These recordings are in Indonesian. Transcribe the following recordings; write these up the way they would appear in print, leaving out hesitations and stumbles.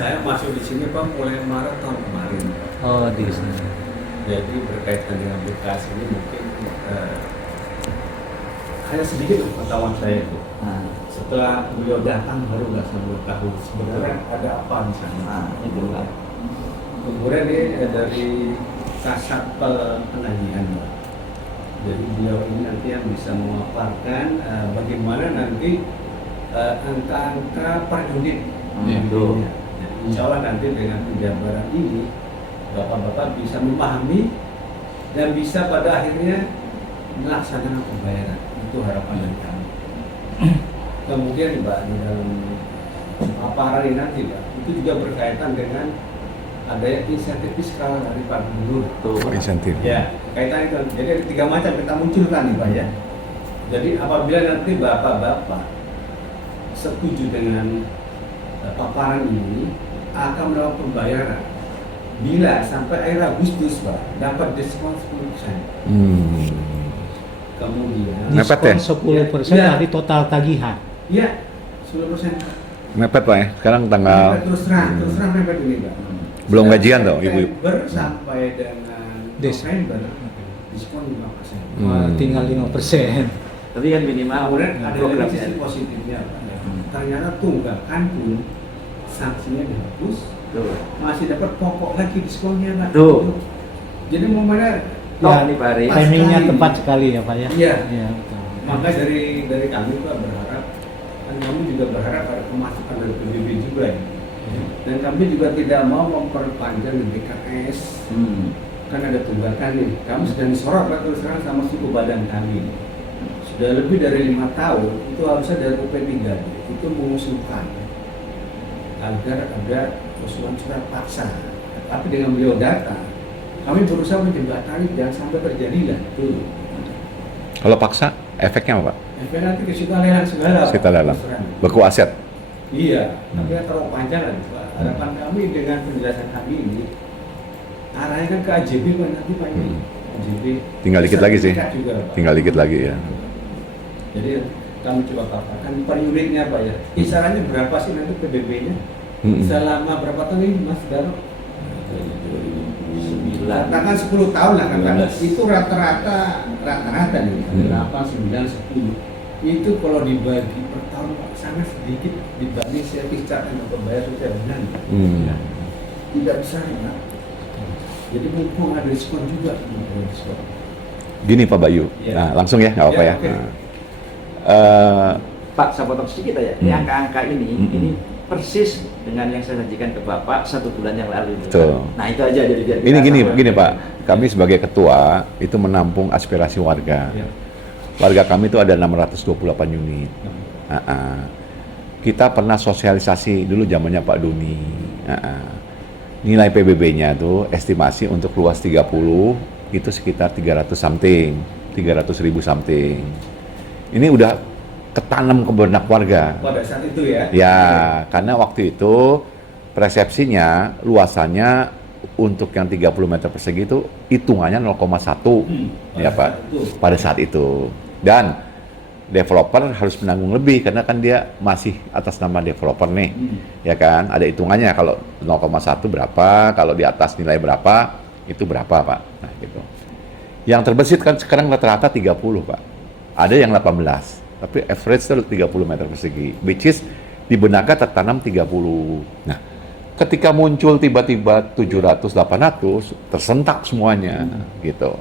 Saya masuk di sini Pak mulai Maret tahun kemarin. Oh, di sini. Jadi berkaitan dengan BKS ini mungkin hanya sedikit pengetahuan saya itu. Setelah beliau datang baru nggak saya tahu sebenarnya ada apa di sana. Itu Pak. Kemudian ini dari Kasat Penagihan Pak. Jadi beliau ini nanti yang bisa memaparkan bagaimana nanti angka-angka per unit. Itu. Insya Allah nanti dengan penjabaran ini Bapak-bapak bisa memahami dan bisa pada akhirnya melaksanakan pembayaran. Itu harapan dari kami. Kemudian Mbak di dalam paparan ini nanti Mbak, itu juga berkaitan dengan adanya insentif fiskal dari Pak Gubernur. Insentif. Ya, kaitan itu. Jadi ada 3 macam kita munculkan nih Pak ya. Jadi apabila nanti Bapak-bapak setuju dengan paparan ini akan melakukan pembayaran bila sampai akhir Agustus Pak dapat diskon 10%. Kemudian Mepet ya? Diskon 10% Ya. dari total tagihan. ya 10%. Mepet Pak ya, sekarang tanggal Terus terang mepet ini Pak. belum gajian tuh ibu-ibu. September sampai dengan Desember diskon 5%. Tinggal 5%. Tapi kan minimal Kemudian ada lagi programnya. sisi positifnya Pak. Ternyata tunggakan pun sanksinya dihapus, Tuh. masih dapat pokok lagi diskonnya Pak. Tuh. Jadi momennya Ya, nih Pak Ari. Pas timingnya sekali. tepat sekali ya Pak ya. Iya. Iya, betul. Maka dari kami Pak berharap, dan kami juga berharap ada pemasukan dari PBB juga ya. Dan kami juga tidak mau memperpanjang di BKS, kan ada tunggakan nih. Kami sedang disorot Pak terus terang sama suku badan kami. Sudah lebih dari 5 tahun itu harusnya dari UP3 itu mengusulkan agar ada usulan surat paksa. Tapi dengan beliau datang, kami berusaha menjembatani jangan sampai terjadi lah itu. Kalau paksa, efeknya apa Pak? Efek nanti ke kita lelang segala. Kita lelang, terus terang. beku aset. Iya, tapi kan terlalu panjang kan Pak. Harapan kami dengan penjelasan kami ini arahnya kan ke AJB Pak nanti Pak ini. AJB. Tinggal dikit lagi sih. Sertifikat juga, Pak. Tinggal dikit lagi ya. Jadi kami coba paparkan per unitnya Pak ya. Kisarannya berapa sih nanti PBB-nya? Selama berapa tahun ini Mas Daro? 9. Katakan 10 tahun lah kan. 12. Itu rata-rata nih. 8, 9, 10. Itu kalau dibagi per tahun Pak sangat sedikit dibanding servis charge dan pembayar setiap bulan. Tidak besar Pak. Jadi mumpung ada diskon juga. Diskon. Gini Pak Bayu, Iya. nah langsung ya, nggak apa-apa Ya, ya. oke. Pak, saya potong sedikit aja. Di Hmm. angka-angka ini persis dengan yang saya sajikan ke Bapak 1 bulan yang lalu. Betul. Nah itu aja jadi biar Ini kita gini sama. Pak, kami sebagai ketua itu menampung aspirasi warga. Ya. Warga kami itu ada 628 unit. Kita pernah sosialisasi dulu zamannya Pak Doni. Nilai PBB-nya tuh estimasi untuk luas 30 itu sekitar 300 something, 300.000 something. Ini udah ketanam ke benak warga. Pada saat itu ya. Ya, karena waktu itu persepsinya luasannya untuk yang 30 meter persegi itu hitungannya 0,1 ya Pak, pada saat itu. Dan developer harus menanggung lebih karena kan dia masih atas nama developer nih, ya kan? Ada hitungannya kalau 0,1 berapa, kalau di atas nilai berapa, itu berapa Pak. Nah gitu. Yang terbesit kan sekarang rata-rata 30 Pak. Ada yang 18, tapi average itu 30 meter persegi, which is di benaknya tertanam 30. Nah, ketika muncul tiba-tiba 700, 800, tersentak semuanya, gitu.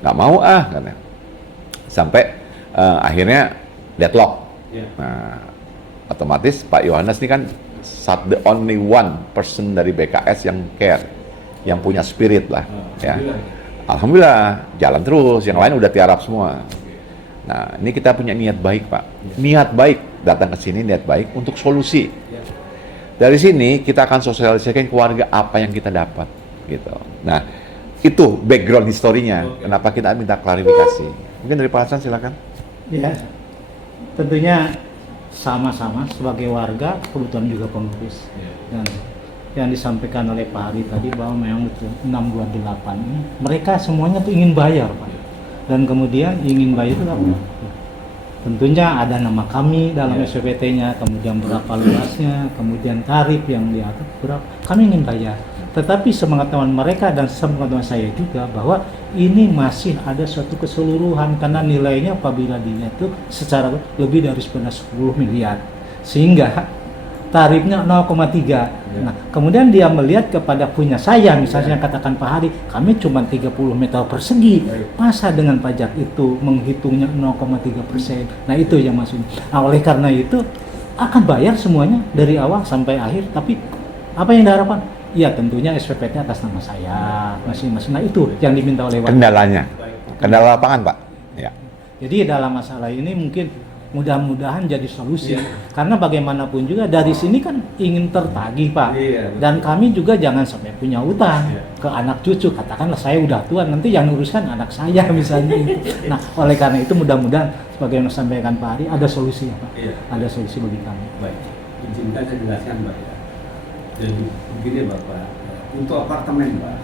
Nggak mau karena sampai akhirnya deadlock. Ya. Nah, otomatis Pak Yohanes ini kan the only one person dari BKS yang care, yang punya spirit lah, ya. Alhamdulillah jalan terus, yang lain udah tiarap semua. Nah, ini kita punya niat baik Pak, niat baik datang ke sini niat baik untuk solusi. Dari sini kita akan sosialisasikan ke warga apa yang kita dapat, gitu. Nah, itu background historinya. Kenapa kita minta klarifikasi? Mungkin dari Pak Hasan silakan. Ya, tentunya sama-sama sebagai warga, kebetulan juga pengurus. Dan yang disampaikan oleh Pak Hari tadi bahwa memang betul 628 ini mereka semuanya tuh ingin bayar Pak. Dan kemudian ingin bayar itu apa? tentunya ada nama kami dalam Ya. SPPT-nya, kemudian berapa luasnya, kemudian tarif yang diatur berapa, kami ingin bayar. Tetapi sepengetahuan mereka dan sepengetahuan saya juga bahwa ini masih ada suatu keseluruhan karena nilainya apabila dilihat itu secara lebih dari 10 miliar. Sehingga tarifnya 0,3. Nah, kemudian dia melihat kepada punya saya, misalnya katakan Pak Hari, kami cuma 30 meter persegi. Masa dengan pajak itu menghitungnya 0,3%? Nah, itu yang maksudnya. Nah, oleh karena itu akan bayar semuanya dari awal sampai akhir, tapi apa yang diharapkan? Ya tentunya SPPT atas nama saya masing-masing. Nah, itu yang diminta oleh warga. Kendalanya, kendala lapangan Pak. Ya. Jadi dalam masalah ini mungkin mudah-mudahan jadi solusi. Karena bagaimanapun juga dari sini kan ingin tertagih Pak. Iya, betul. Dan kami juga jangan sampai punya utang Iya. ke anak cucu. Katakanlah saya udah tua, nanti yang uruskan anak saya misalnya. Nah, oleh karena itu mudah-mudahan sebagaimana sampaikan Pak Ari ada solusi ya Pak. Iya. Ada solusi bagi kami. Baik, izinkan saya jelaskan Mbak ya. Jadi begini Bapak, untuk apartemen Mbak,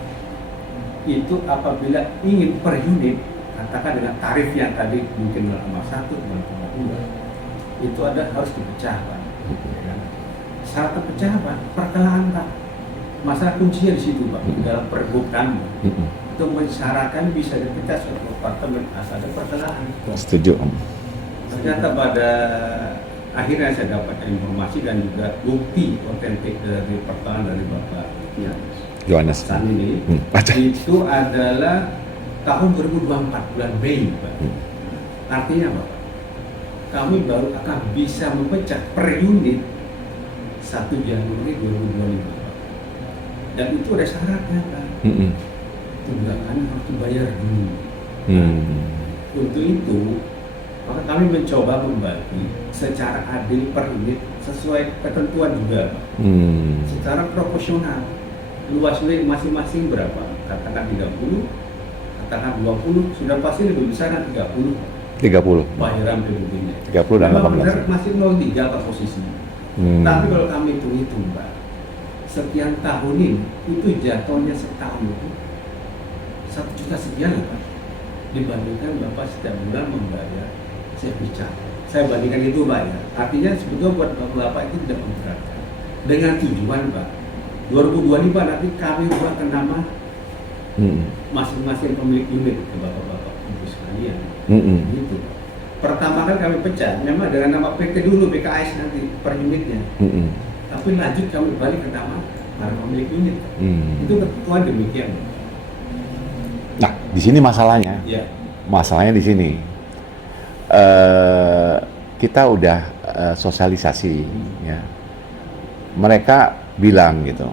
itu apabila ingin per unit, katakan dengan tarif yang tadi mungkin 0,1, 0,2, itu ada harus dipecah Pak. Ya kan? Syarat terpecah Pak, perkelaan Pak. Masalah kuncinya di situ Pak, dalam pergub kami. Itu mensyaratkan bisa dipecah suatu apartemen asal ada perkelaan. Setuju Om. Ternyata pada akhirnya saya dapat informasi dan juga bukti otentik dari pertanyaan dari Bapak Yohanes. San ini, Baca. itu adalah tahun 2024 bulan Mei Pak. Artinya apa Pak? Kami baru akan bisa memecah per unit 1 Januari 2025 Pak. Dan itu ada syaratnya Pak. Tunggakan harus dibayar dulu. Untuk itu, maka kami mencoba membagi secara adil per unit sesuai ketentuan juga, Pak. Secara proporsional. Luas unit masing-masing berapa? Katakan 30, katakan 20, sudah pasti lebih besar kan 30 30. bayaran PBB-nya. 30 dan Memang 18. benar masih 03 Pak posisi. Tapi kalau kami hitung-hitung, Pak, sekian tahun ini itu jatuhnya setahun itu 1 juta sekian lah, Pak. Dibandingkan Bapak setiap bulan membayar service charge. Saya bandingkan itu Pak ya. Artinya sebetulnya buat Bapak itu tidak memberatkan. Dengan tujuan Pak, 2025 nanti kami buatkan nama masing-masing pemilik unit ke Bapak-Bapak Ibu sekalian. Gitu. Pertama kan kami pecah, memang dengan nama PT dulu, BKS nanti per unitnya. Tapi lanjut kami balik ke nama para pemilik unit. Itu ketentuan demikian. Nah, di sini masalahnya. Ya. Masalahnya di sini. Kita udah sosialisasi, ya. Mereka bilang gitu.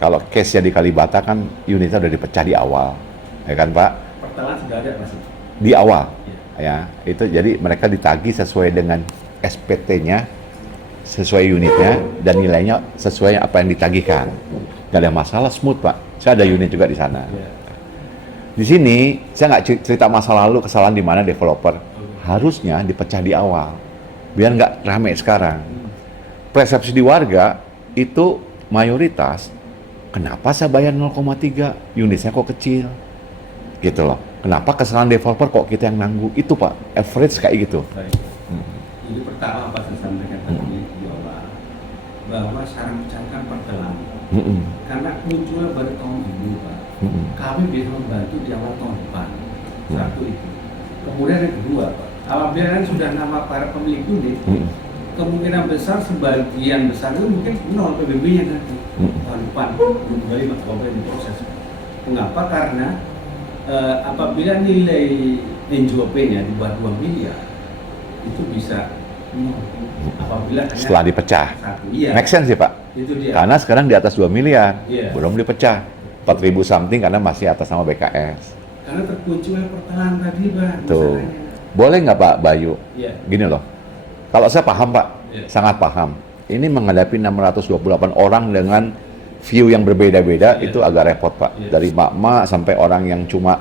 Kalau case-nya di Kalibata kan unitnya udah dipecah di awal, ya kan Pak? Pertalite sudah ada Mas. Di awal, ya. Itu jadi mereka ditagih sesuai dengan SPT-nya, sesuai unitnya dan nilainya sesuai apa yang ditagihkan. Gak ada masalah, smooth Pak. Saya ada unit juga di sana. Di sini saya nggak cerita masa lalu kesalahan di mana developer harusnya dipecah di awal biar nggak rame sekarang. Persepsi di warga itu mayoritas, kenapa saya bayar 0,3 unitnya kok kecil gitu loh. Kenapa kesalahan developer kok kita yang nanggung? Itu Pak, average kayak gitu. Baik. Jadi pertama Pak saya sampaikan tadi di awal bahwa cara mencarikan perkelaan karena munculnya baru tahun ini Pak. Kami bisa membantu di awal tahun depan. Satu itu. Kemudian yang kedua Pak, apabila kan sudah nama para pemilik unit, kemungkinan besar sebagian besar itu mungkin nol PBB-nya nanti tahun depan kembali Bapak di proses. Mengapa? Karena apabila nilai NJOP-nya di bawah 2 miliar itu bisa nol. Apabila hanya Setelah dipecah. satu, iya. Make sense sih Pak. Itu dia. Karena sekarang di atas 2 miliar, Iya. belum dipecah. 4.000 something karena masih atas nama BKS. Karena terkunci oleh pertengahan tadi Pak. Tuh. masalahnya. Boleh nggak Pak Bayu? Iya. Gini loh, kalau saya paham Pak, Iya. sangat paham. Ini menghadapi 628 orang dengan view yang berbeda-beda, Iya. itu agak repot Pak. Iya. Dari mak-mak sampai orang yang cuma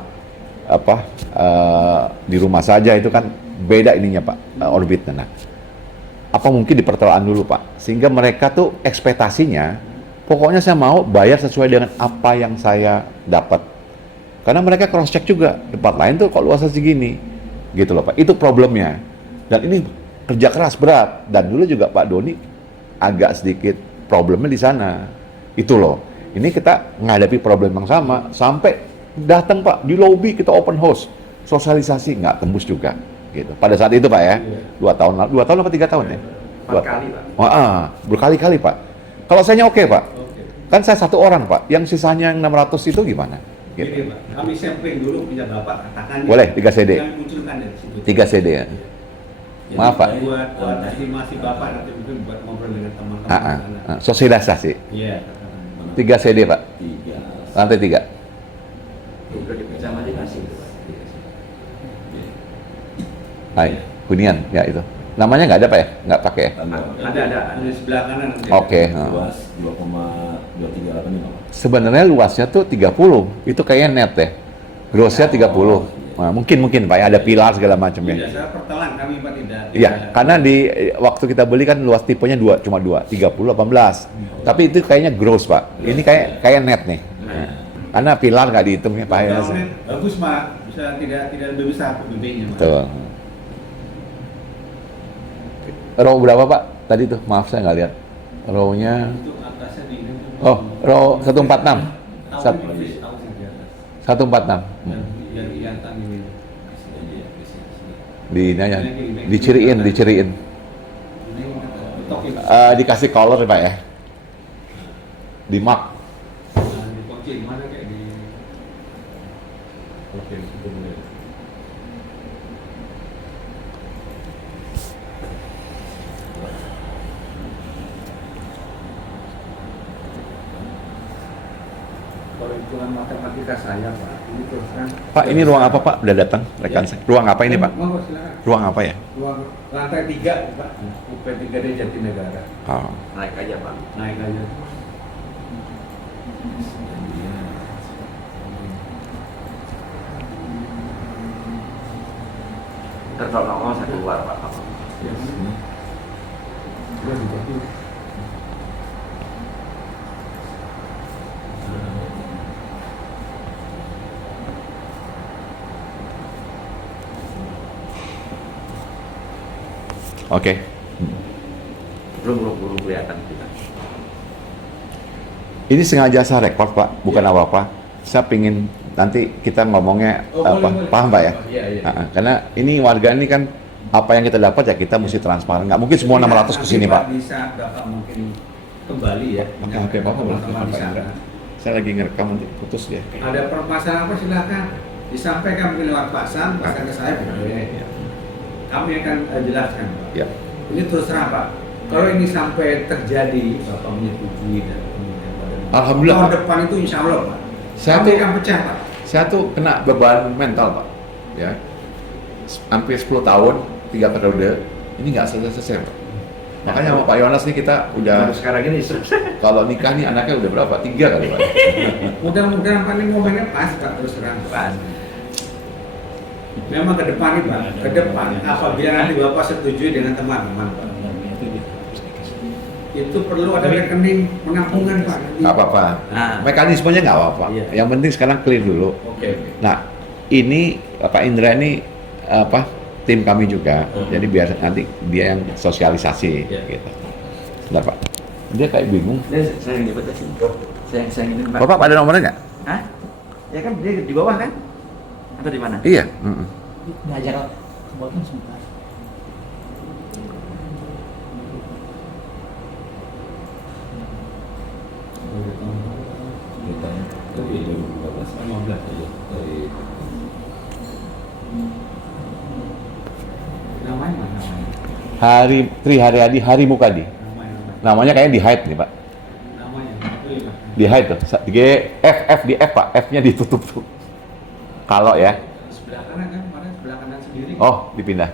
di rumah saja itu kan beda ininya Pak, orbitnya. Nah, apa mungkin dipertelaan dulu Pak, sehingga mereka tuh ekspektasinya, pokoknya saya mau bayar sesuai dengan apa yang saya dapat. Karena mereka cross check juga, tempat lain tuh kok luasnya segini, gitu loh Pak. Itu problemnya. Dan ini kerja keras berat. Dan dulu juga Pak Doni agak sedikit problemnya di sana. Itu loh. Ini kita menghadapi problem yang sama. Sampai datang Pak, di lobi kita open house. Sosialisasi, nggak tembus juga. Gitu. Pada saat itu Pak ya, 2 tahun lalu, 2 tahun apa 3 tahun ya? 4 kali Pak. Berkali-kali Pak. Kalau saya oke Pak. Oke. Kan saya 1 orang Pak. Yang sisanya yang 600 itu gimana? Gitu. Gini Pak, kami sampling dulu punya Bapak, katakan Boleh, 3 CD. Yang munculkan dari situ. 3 CD ya. Maaf Pak. Buat estimasi Bapak nanti mungkin buat ngobrol dengan teman-teman di sana. Sosialisasi. Iya. 3 CD Pak. Lantai 3. Udah sama dikasih. Hai, hunian ya itu. Namanya nggak ada Pak ya? Nggak pakai ya? Ada di sebelah kanan nanti. Oke. Luas 2,235. Sebenarnya luasnya tuh 30. Itu kayaknya net ya. Grossnya 30. Nah, mungkin Pak ya, ada pilar segala macam Tidak, ya. saya pertelan kami Pak tidak. Iya, karena di waktu kita beli kan luas tipenya cuma 2, 30, 18. Tapi itu kayaknya gross Pak. Ini kayak net nih. Nah, karena pilar nggak dihitung ya Pak ya. Kalau net bagus Pak, bisa tidak lebih besar PBB-nya Pak. Betul. Row berapa Pak? Tadi tuh, maaf saya nggak lihat. Row-nya, Itu atasnya di ini. row 146. Tahun ini tahun di atas. 146. Yang tadi ini. Di ini ya, diciriin. Ini betok itu. Dikasih color Pak ya. Di mark. Nah, di kunci mana kayak di. Oke, itu boleh. Kalau hitungan matematika saya Pak, ini terus kan. Pak, ini ruang apa Pak? Udah datang rekan saya. Ruang apa ini Pak? Monggo silakan. Ruang apa ya? Ruang lantai 3 Pak, UP3D Jatinegara. Oh. Naik aja Pak. Naik aja. Ntar kalau nongol saya keluar Pak. Ya. Udah dibagi. Oke. Belum kelihatan kita. Ini sengaja saya rekod Pak, bukan apa-apa. Saya pingin nanti kita ngomongnya Oh, apa? boleh. Paham Pak ya? Iya, iya. Karena ini warga ini kan apa yang kita dapat ya kita mesti transparan. Nggak mungkin semua 600 ke sini Pak. Bisa Bapak mungkin kembali ya. Oke, Bapak boleh Teman-teman di Pak sana. Indra. Saya lagi ngerekam nanti putus dia. Ada permasalahan apa silakan disampaikan mungkin lewat Pak Sam, bahkan ke saya boleh. Kami akan jelaskan Pak. Ya. Ini terus terang Pak. Kalau ini sampai terjadi, Bapak menyetujui dan kemudian pada Alhamdulillah, tahun Pak. depan itu insya Allah Pak. Saya Kami tuh- akan pecah Pak. Saya tuh kena beban mental Pak. Ya. Hampir 10 tahun, 3 periode, ini nggak selesai Pak. Makanya sama Pak Yonas nih kita udah, Baru sekarang ini kalau nikah nih anaknya udah berapa? 3 kali Pak. Mudah-mudahan Pak ini momennya pas Pak, terus terang Pas. Memang ke depan nih Pak, ke depan apabila nanti Bapak setuju dengan teman-teman Pak, itu perlu ada rekening penampungan Pak. Nggak apa-apa. Nah. Mekanismenya nggak apa-apa. Iya. Yang penting sekarang clear dulu. Oke. Nah, ini Pak Indra ini tim kami juga. Jadi biar nanti dia yang sosialisasi Iya. gitu. Sebentar Pak. Dia kayak bingung. Saya yang dibatasin. Saya yang ini Pak. Bapak ada nomornya nggak? Hah? Ya kan dia di bawah kan? Atau di mana? Iya. Ngajar buatkan sebentar. Dari 2015 aja dari Namanya mana namanya? Tri Haryadi Hari Mukadi. Namanya. Namanya kayaknya di hide nih Pak. Namanya. Itu ya, Pak. Di hide tuh. F di F Pak. F-nya ditutup tuh. Kalau ya. Sebelah kanan kan, kemarin sebelah kanan sendiri. Oh, dipindah.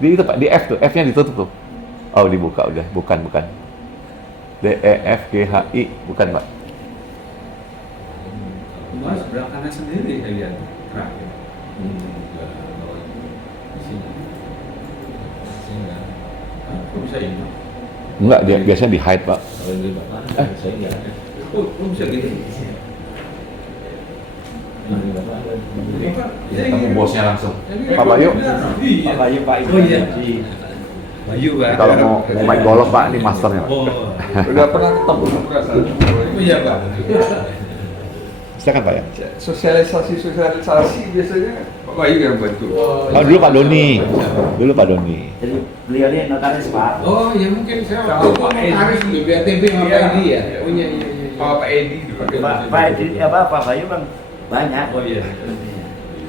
Di itu Pak, di F tuh. F-nya ditutup tuh. Oh, dibuka udah. Bukan. D E F G H I bukan Pak. Kemarin sebelah kanan sendiri saya lihat terakhir. Hah, kok bisa ini? Enggak, dia biasanya di hide Pak. kalau dari Bapak saya nggak ada. Kok bisa gitu? Ketemu bosnya langsung. Pak Bayu. Pak Bayu, Pak Ibu. Oh iya. Bayu, Pak. Kalau mau main golf Pak, ini masternya Pak. Oh. Udah pernah ketemu perasaan. Oh iya, Pak. Silakan Pak ya. Sosialisasi biasanya Pak Bayu yang bantu. Oh, dulu Pak Doni. Dulu Pak Doni. Jadi beliau ini notaris Pak. Oh, ya mungkin saya Kalau waktu Pak Edi. harus dulu BATB sama Iya. Pak Edi ya. Oh iya iya iya. Pak Edi dulu. Pak Edi, Pak Bayu bang banyak. Oh iya.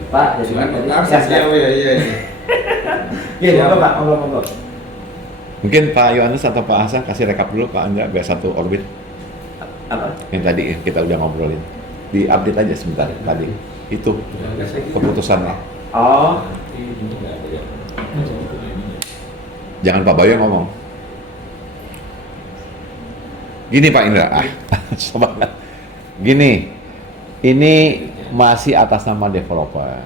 Pak, jadi Cuman notaris saja. Oh iya iya. Iya, monggo Pak, monggo. Mungkin Pak Yohanes atau Pak Hasan kasih rekap dulu Pak Anda biar satu orbit Apa? yang tadi kita udah ngobrolin. Di update aja sebentar tadi. Itu keputusannya. Oh, Jangan Pak Bayu yang ngomong. Gini Pak Indra, coba. Gini, ini masih atas nama developer.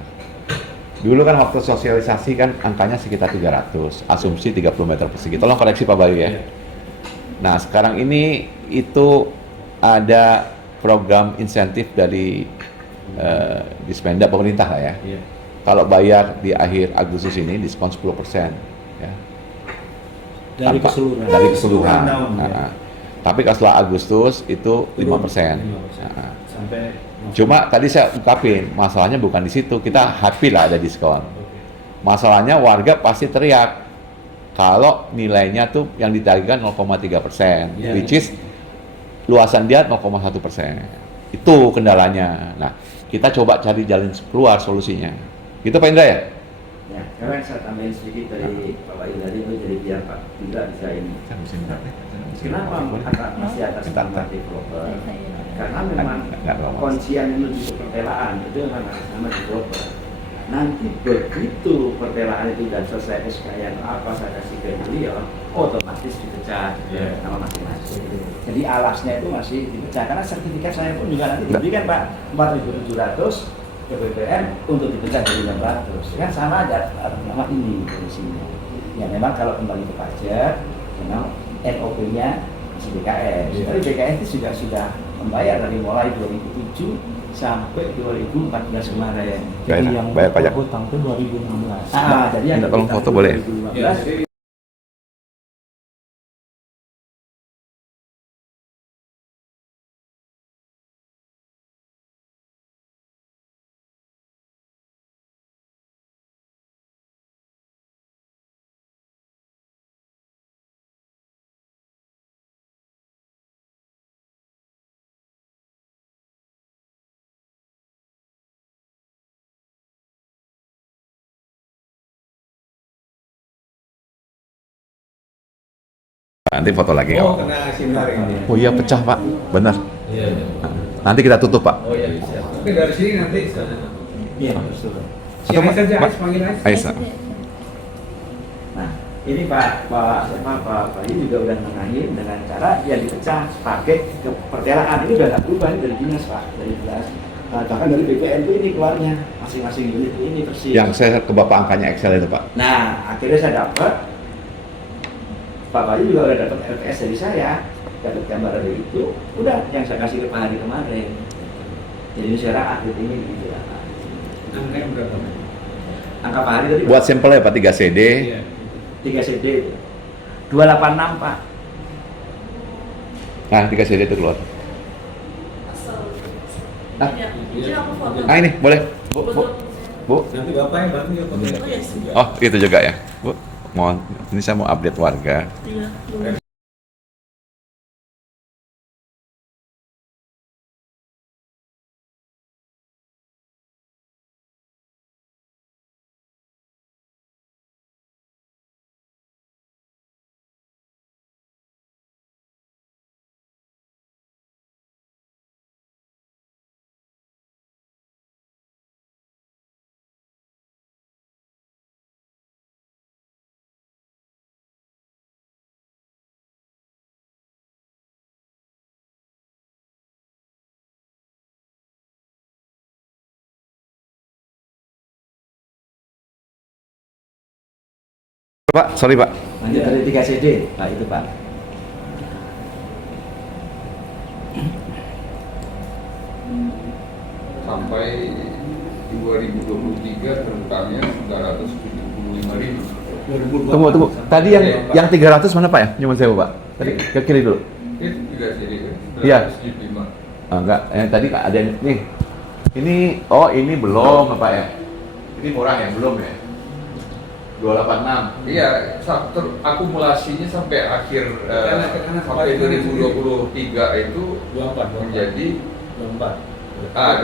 Dulu kan waktu sosialisasi kan angkanya sekitar 300, asumsi 30 meter persegi. Tolong koreksi Pak Bayu ya. Nah sekarang ini itu ada program insentif dari Dispenda pemerintah lah ya. Iya. Kalau bayar di akhir Agustus ini diskon 10% ya. Dari Tanpa- keseluruhan. Dari keseluruhan. Tahun, ya. Nah, tapi kalau setelah Agustus itu 5%. 5%. Nah, Sampai cuma tadi saya ungkapin, masalahnya bukan di situ. Kita happy lah ada diskon. Masalahnya warga pasti teriak kalau nilainya tuh yang ditagihkan 0,3%, Iya. which is luasan dia 0,1%. Itu kendalanya. Nah, kita coba cari jalan keluar solusinya. Gitu Pak Indra ya? ya, sekarang saya tambahin sedikit dari Pak Bayu tadi itu jadi biar Pak juga bisa ini. Kenapa masih atas nama developer? Karena memang kuncian menuju ke pertelaan itu memang atas nama developer. Nanti begitu pertelaan itu sudah selesai SK yang apa saya kasih ke beliau, otomatis dipecah Yeah. nama masing-masing. Jadi alasnya itu masih dipecah karena sertifikat saya pun juga nanti diberikan Pak 4.700 ke BPN untuk dipecah jadi 600. Kan sama aja nama ini sini. Ya memang kalau kembali ke pajak, memang NOP-nya masih BKS. Yeah. Tapi BKS itu sudah membayar dari mulai 2007 sampai 2014 kemarin. Bayar- Jadi yang bayar pajak. hutang itu 2016. Jadi yang Minta tolong foto boleh? 2015, ya, jadi Nanti foto lagi nggak oh apa-apa. kena sinar ini. Oh iya pecah Pak, benar. Iya. Iya. Nanti kita tutup Pak. Oh iya bisa. Oke dari sini nanti. Iya, betul. Si Ais saja, Pak. Ais panggil Ais. Aisyah. Nah, ini Pak Bayu juga udah nengahin dengan cara yang dipecah pakai ke pertelaan. Ini udah nggak berubah ini dari dinas Pak, dari dinas. Bahkan dari BPN itu ini keluarnya masing-masing unit ini persis. Yang saya ke Bapak angkanya Excel itu Pak. Nah, akhirnya saya dapat Pak Bayu juga udah dapat LPS dari saya, dapat gambar dari itu. Udah yang saya kasih ke Pak Hadi kemarin. Jadi ini secara akhir ini gitu lah. Angkanya berapa? Angka Pak Hadi tadi Buat sampelnya Pak 3 CD. Iya. 3 CD itu 286 Pak. Nah 3 CD itu keluar. Nah, ini aku foto. Ah ini boleh. Bu, bu, bu. Nanti bapak yang bantu ya Pak. Oh ya sudah. Oh itu juga ya. Bu, mohon. Ini saya mau update warga. Iya. Pak, sorry Pak. Lanjut dari 3 CD, Pak itu Pak. sampai 2023 rentangnya 975.000. Tunggu. Tadi yang 300 mana Pak ya? Nyuwun sewu Pak. Tadi ke kiri dulu. Itu juga jadi kan? Iya. 175. Enggak, tadi ada yang nih. Ini belum Pak ya? Ini murah ya, belum ya? 286. Iya, akumulasinya sampai akhir sampai 2023 itu 24 menjadi 24.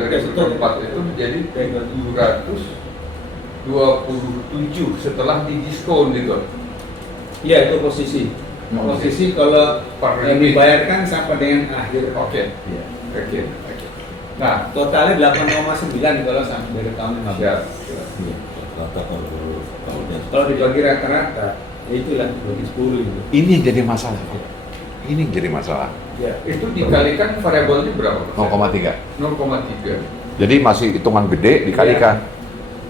2024 itu menjadi 227 setelah didiskon gitu. Iya, itu posisi. Posisi kalau yang dibayarkan sampai dengan akhir. Oke. Iya. Oke. Nah, Totalnya 8,9 kalau sampai dari tahun 15. ya. Rata tahunnya. Kalau dibagi rata-rata, ya itulah bagi 10 gitu. Ini yang jadi masalah Pak. Ini yang jadi masalah. Ya. Itu dikalikan variabelnya berapa? 0,3. 0,3. Jadi masih hitungan gede dikalikan.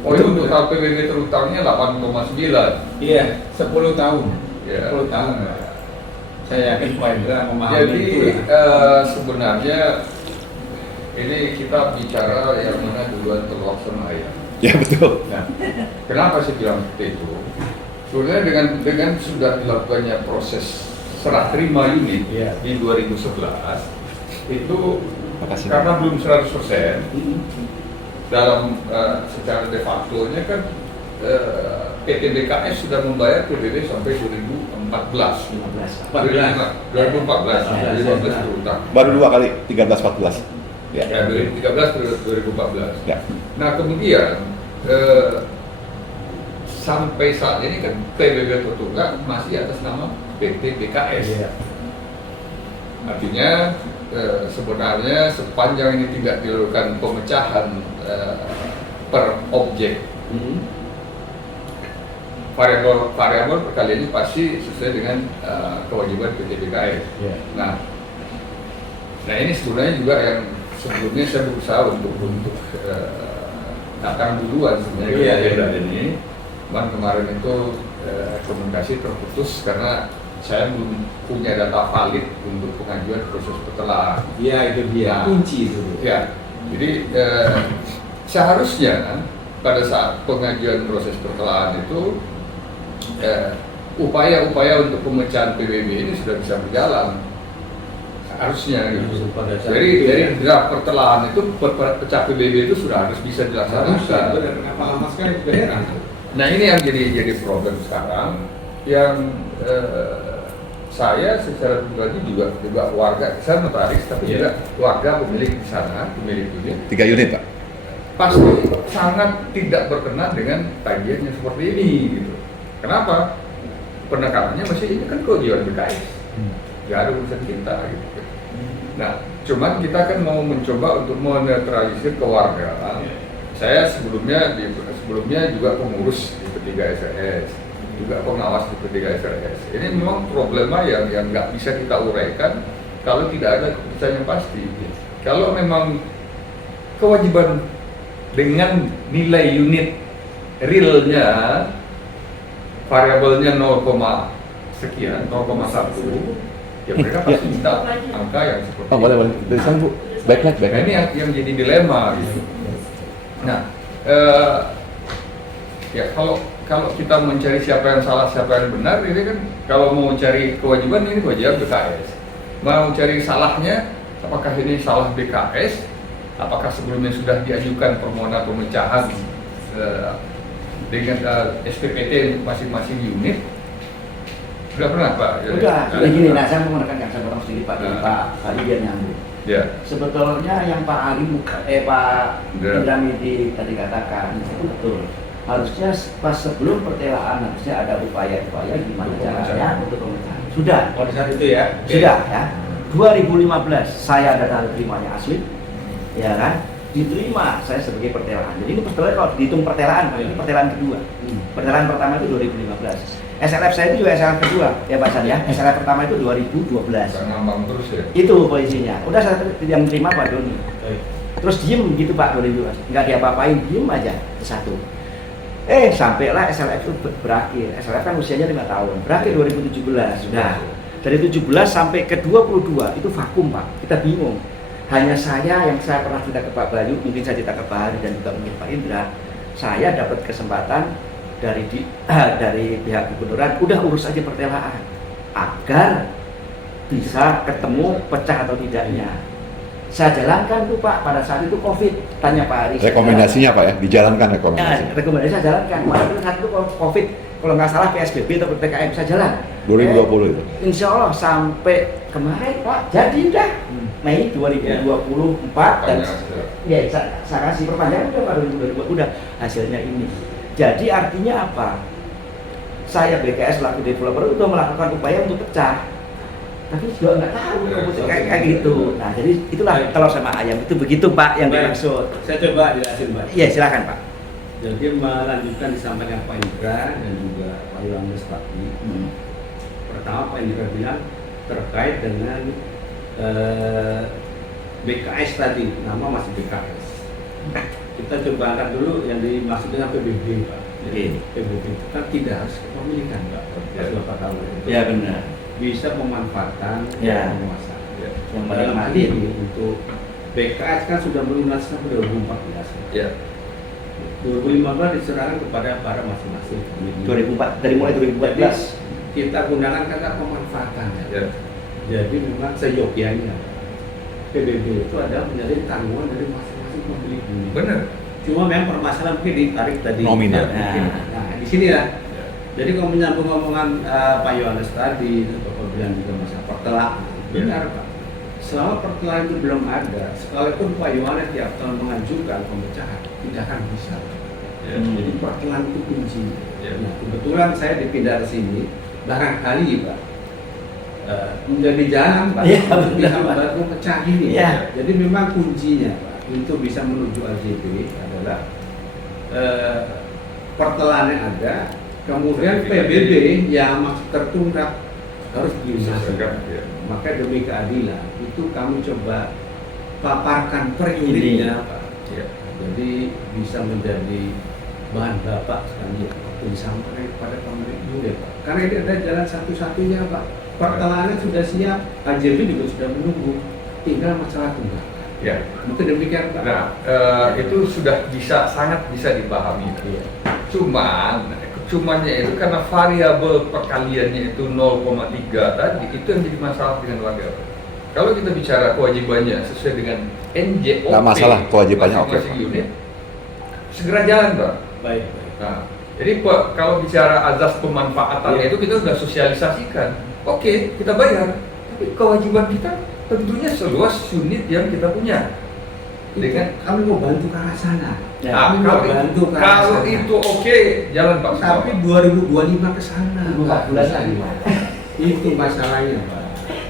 Oh, itu untuk PBB terutangnya 8,9. Iya, 10 tahun. Ya. 10 tahun. Saya yakin Pak Indra memahami Jadi itu. Ya. sebenarnya ini kita bicara yang mana duluan telur sama ayam. Ya betul. Nah, kenapa saya bilang seperti itu? Sebenarnya dengan sudah dilakukannya proses serah terima unit Iya. di 2011 itu Makasih. karena belum 100% dalam secara de facto-nya kan PT BKS sudah membayar PBB sampai 2014. 2014 berutang. Baru 2 kali 13-14. Ya. Ya, 2013 2014. Ya. Nah, kemudian sampai saat ini kan PBB Tertunggak masih atas nama PT BKS. Iya. Artinya sebenarnya sepanjang ini tidak dilakukan pemecahan per objek, variabel kali ini pasti sesuai dengan kewajiban PT BKS. Iya. Nah ini sebenarnya juga yang sebelumnya saya berusaha untuk datang duluan sebenarnya Iya, ke iya. ini. Cuman kemarin itu komunikasi terputus karena saya belum punya data valid untuk pengajuan proses pertelaan. Iya, itu dia. Nah, Kunci itu. Ya, jadi seharusnya pada saat pengajuan proses pertelaan itu upaya-upaya untuk pemecahan PBB ini sudah bisa berjalan. Harusnya gitu. Pada saat Jadi itu, dari ya. draft pertelaan itu pecah PBB itu sudah harus bisa Harusnya, dilaksanakan. benar. Kenapa lama sekali juga heran. Nah ini yang jadi problem sekarang, yang saya secara pribadi juga warga, saya notaris tapi Iya. juga warga pemilik di sana, pemilik unit 3 unit Pak. pasti sangat tidak berkenan dengan tagihan yang seperti ini gitu. Kenapa? Penekanannya masih ini kan kewajiban BKS, nggak ada urusan kita gitu. Nah, cuman kita kan mau mencoba untuk menetralisir ke warga. Saya sebelumnya juga pengurus di P3SRS, juga pengawas di P3SRS. Ini memang problema yang nggak bisa kita uraikan kalau tidak ada keputusan yang pasti. Kalau memang kewajiban dengan nilai unit realnya variabelnya 0, sekian 0,1, ya mereka pasti minta angka yang seperti Oh boleh. Dari sana Bu. Backlight. Nah, ini yang jadi dilema gitu. Nah, ya kalau kita mencari siapa yang salah, siapa yang benar, ini kan kalau mau cari kewajiban ini kewajiban BKS. Mau cari salahnya, apakah ini salah BKS? Apakah sebelumnya sudah diajukan permohonan pemecahan dengan SPPT untuk masing-masing unit? Sudah pernah Pak? Udah, jadi gini, nah saya mau menekankan, saya potong sedikit Pak, Nah. Pak Ian nyambung. Ya. Sebetulnya yang Pak Ali Pak Ya. Indramidi tadi katakan itu betul. Harusnya pas sebelum pertelaan harusnya ada upaya-upaya gimana Untuk caranya pemecahan. untuk pemecahan. Sudah, Pada saat itu ya. sudah ya. 2015 saya ada tanda terimanya Aswin, ya kan? Diterima saya sebagai pertelaan. Jadi ini sebetulnya kalau dihitung pertelaan, Pak, ini pertelaan kedua. Pertelaan pertama itu 2015. SLF saya itu juga SLF kedua, ya Pak San ya. SLF pertama itu 2012. Bukan ngambang terus ya. Itu posisinya. Udah saya yang terima Pak Doni. Baik. Terus diem gitu Pak 2012. Nggak diapa-apain, diem aja satu. Sampailah SLF itu berakhir. SLF kan usianya 5 tahun. Berakhir 2017 sudah. Dari 17 sampai ke 22 itu vakum Pak. Kita bingung. Hanya yang saya pernah cerita ke Pak Bayu, mungkin saya cerita ke Pak Hari dan juga mungkin Pak Indra, saya dapat kesempatan dari pihak gubernuran, udah urus aja pertelaan agar bisa ketemu pecah atau tidaknya. Saya jalankan tuh Pak, pada saat itu COVID, tanya Pak Hari. Rekomendasinya Pak ya, dijalankan rekomendasinya. Rekomendasi saya jalankan, malah itu saat itu COVID, kalau nggak salah PSBB atau PPKM saya jalan. 2020 itu. Insya Allah sampai kemarin Pak, jadi udah Mei 2024 dan ya saya kasih perpanjangan udah Pak 2022 udah hasilnya ini. Jadi artinya apa? Saya BKS selaku developer udah melakukan upaya untuk pecah, tapi juga nggak tahu kayak gitu. Nah jadi itulah telur sama ayam itu begitu Pak yang dimaksud. Saya coba jelasin Pak. Iya silakan Pak. Jadi melanjutkan disampaikan Pak Indra dan juga Pak Yohanes tadi. Pertama Pak Indra bilang terkait dengan BKS tadi, nama masih BKS. Kita coba angkat dulu yang dimaksud dengan PBB Pak. PBB itu kan tidak harus kepemilikan Pak. Bapak tahu. Ya benar. Bisa pemanfaatan penguasaan. Yang Dalam hal ini untuk BKS kan sudah melunasi sampai 2014. Ya. 2015 diserahkan kepada para masing-masing. 2004 dari mulai 2014 kita gunakan kata pemanfaatan. Ya. Jadi memang seyogyanya PBB itu adalah menjadi tanggungan dari masing-masing pemilik bumi. Benar. Cuma memang permasalahan mungkin ditarik tadi. Nominal. Nah, di sini ya. Jadi kalau menyambung omongan Pak Yohanes tadi, Bapak bilang juga masalah pertelaan. Benar Pak. Selama pertelaan itu belum ada, sekalipun Pak Yohanes tiap tahun mengajukan pemecahan, tidak akan bisa. Jadi pertelaan itu kunci. Nah, kebetulan saya dipindah ke sini, barangkali Pak menjadi jalan Pak, untuk bisa membantu pecah ini. Jadi memang kuncinya Pak untuk bisa menuju LJB adalah pertelaannya ada, kemudian PBB yang masih tertunggak harus dilunaskan. Maka demi keadilan itu kami coba paparkan per unitnya Pak. Jadi bisa menjadi bahan bapak sekali waktu disampaikan kepada pemilik unit Pak. Karena ini ada jalan satu-satunya Pak. Pertelaannya sudah siap, AJB juga sudah menunggu, tinggal masalah tunggakan. Ya. Mungkin demikian Pak. Nah, itu sudah sangat bisa dipahami. Cumannya itu karena variabel perkaliannya itu 0,3 tadi, itu yang jadi masalah dengan warga. Kalau kita bicara kewajibannya sesuai dengan NJOP, nggak masalah kewajibannya masing-masing unit, segera jalan Pak. Baik. Nah, jadi kalau bicara azas pemanfaatannya itu kita sudah sosialisasikan. Oke, kita bayar, tapi kewajiban kita tentunya seluas unit yang kita punya. Dengan kami mau bantu ke arah sana. Nah, Kami mau bantu ke arah kalau sana. itu oke, jalan Pak. Tapi 2025 ke sana. 4 bulan lagi. Itu masalahnya Pak.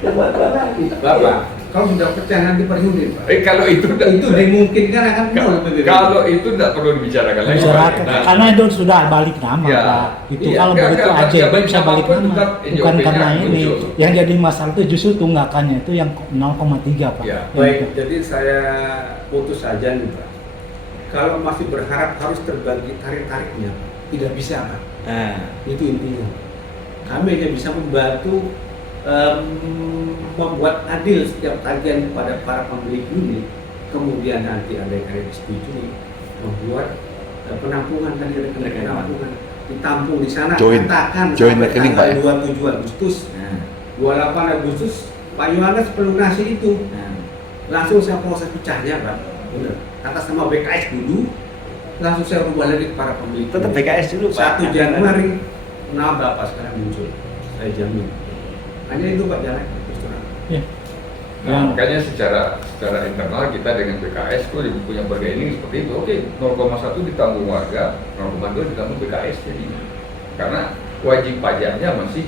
Bapak, kalau sudah pecah nanti per unit Pak. Kalau itu dimungkinkan akan nol PBB. Kalau itu tidak perlu dibicarakan lagi. Masyarakat, Nah, karena itu sudah balik nama Ya. Pak. Itu Iya, kalau begitu nggak, AJB bisa balik siapapun nama. tetap Bukan NJOP-nya karena ini. muncul. Yang jadi masalah itu justru tunggakannya itu yang 0,3 Pak. Ya. Yang Baik, itu. jadi saya putus aja nih Pak. Kalau masih berharap harus terbagi tarik-tariknya, tidak bisa Pak. Itu intinya. Kami hanya bisa membantu membuat adil setiap tagihan kepada para pemilik unit. Kemudian nanti ada yang disetujui membuat penampungan tadi rekening penampungan ditampung di sana. Katakan join sampai rekening, Pak, ya? 27 Agustus, 28 Agustus Pak Yohanes pelunasi itu. Langsung saya proses pecahnya Pak. Benar. Atas nama BKS dulu, langsung saya rubah lagi ke para pemilik. Tetap BKS dulu Pak. 1 Januari nama Bapak sekarang muncul. Saya jamin. Hanya itu Pak jalan. Ya. Nah, makanya secara internal kita dengan BKS itu punya bargaining seperti itu. Oke, 0,1 ditanggung warga, 0,2 ditanggung BKS jadi. Karena wajib pajaknya masih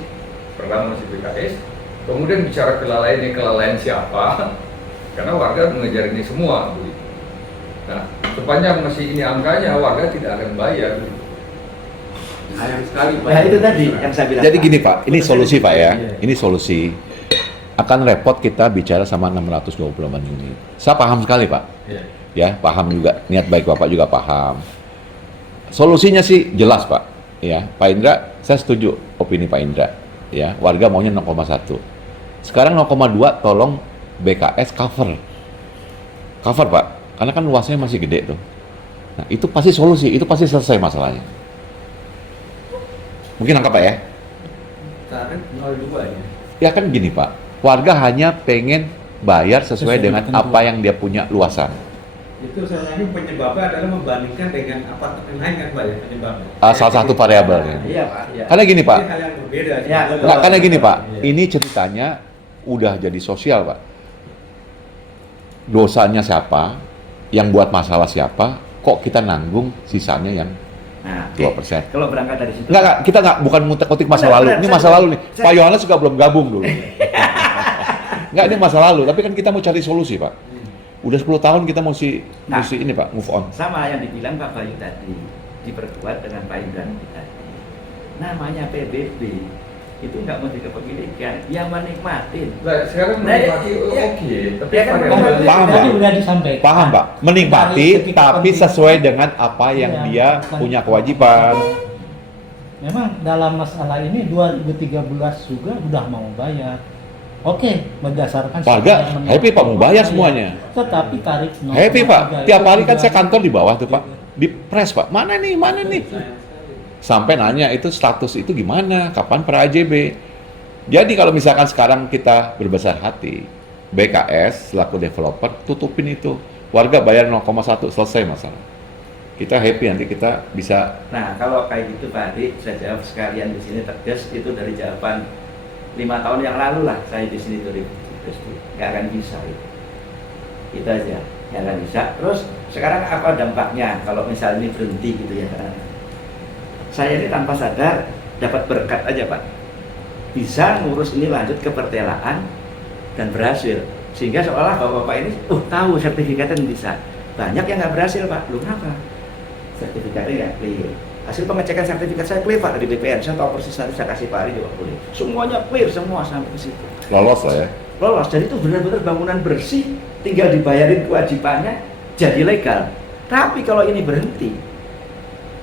pertama masih BKS. Kemudian bicara kelalaian siapa? Karena warga mengejar ini semua. Begitu. Nah, sepanjang masih ini angkanya, warga tidak akan bayar. Sayang sekali Pak. Nah itu tadi yang saya bilang. Jadi gini Pak, ini solusi Pak ya. Ini solusi. Akan repot kita bicara sama 628 unit. Saya paham sekali Pak. Ya, paham juga. Niat baik Bapak juga paham. Solusinya sih jelas Pak. Ya, Pak Indra, saya setuju opini Pak Indra. Ya, warga maunya 0,1. Sekarang 0,2 tolong BKS cover. cover Pak, karena kan luasnya masih gede tuh. Nah itu pasti solusi, itu pasti selesai masalahnya. Mungkin nangkap Pak ya? Tarif 02 ya. Ya kan gini Pak, warga hanya pengen bayar sesuai dengan ketentuan. apa yang dia punya luasan. Itu salah satu penyebabnya adalah membandingkan dengan apartemen lain kan Pak ya penyebabnya. Salah satu variabelnya. Iya Pak. Iya. Karena gini Pak, Ini hal yang berbeda. Ya, nggak, karena gini Pak, Iya. ini ceritanya udah jadi sosial Pak. Dosanya siapa, yang buat masalah siapa, kok kita nanggung sisanya yang Nah, 2%. kalau berangkat dari situ. Enggak, kita nggak, bukan ngutek-ngutek masa Benar, lalu. benar, Ini saya- masa lalu nih. saya- Pak Yohanes juga belum gabung dulu. Enggak, ini masa lalu. Tapi kan kita mau cari solusi, Pak. Udah 10 tahun kita mesti Nah. ini, Pak, move on. Sama yang dibilang Pak Bayu tadi, diperkuat dengan Pak Indra tadi. Namanya PBB itu nggak mesti kepemilikan, yang menikmatin. Nah, sekarang Nah, menikmati iya. oke, tapi Iya kan, variabelnya- Paham, Tadi Pak? udah disampaikan. Paham, Pak? Menikmati, Dari segi tapi kepentingan. sesuai dengan apa yang Iya, dia bukan- punya kewajiban. Memang dalam masalah ini 2013 juga udah mau bayar. Oke, berdasarkan Warga siapa yang happy, Pak, mau bayar semuanya. Tetapi tarif Happy, Pak. 0,3 Tiap itu hari kan juga- saya kantor di bawah tuh, Pak. Di press, Pak. Mana nih? Sampai nanya itu status itu gimana? Kapan per AJB? Jadi kalau misalkan sekarang kita berbesar hati, BKS selaku developer tutupin itu. Warga bayar 0,1, selesai masalah. Kita happy, nanti kita bisa. Nah, kalau kayak gitu Pak Adi, saya jawab sekalian di sini tegas itu dari jawaban 5 tahun yang lalu lah saya di sini 2013. Nggak akan bisa itu. Itu aja, nggak akan bisa. Terus sekarang apa dampaknya kalau misalnya ini berhenti gitu ya? Saya ini tanpa sadar dapat berkat aja Pak. Bisa ngurus ini lanjut ke pertelaan dan berhasil. Sehingga seolah bapak-bapak ini, tahu sertifikatnya bisa. Banyak yang nggak berhasil Pak. Belum apa? Sertifikatnya nggak clear. Hasil pengecekan sertifikat saya clear Pak dari BPN. Saya tahu persis, nanti saya kasih Pak Ari juga boleh. Semuanya clear semua sampai ke situ. Lolos lah ya. Lolos. Jadi itu benar-benar bangunan bersih, tinggal dibayarin kewajibannya, jadi legal. Tapi kalau ini berhenti,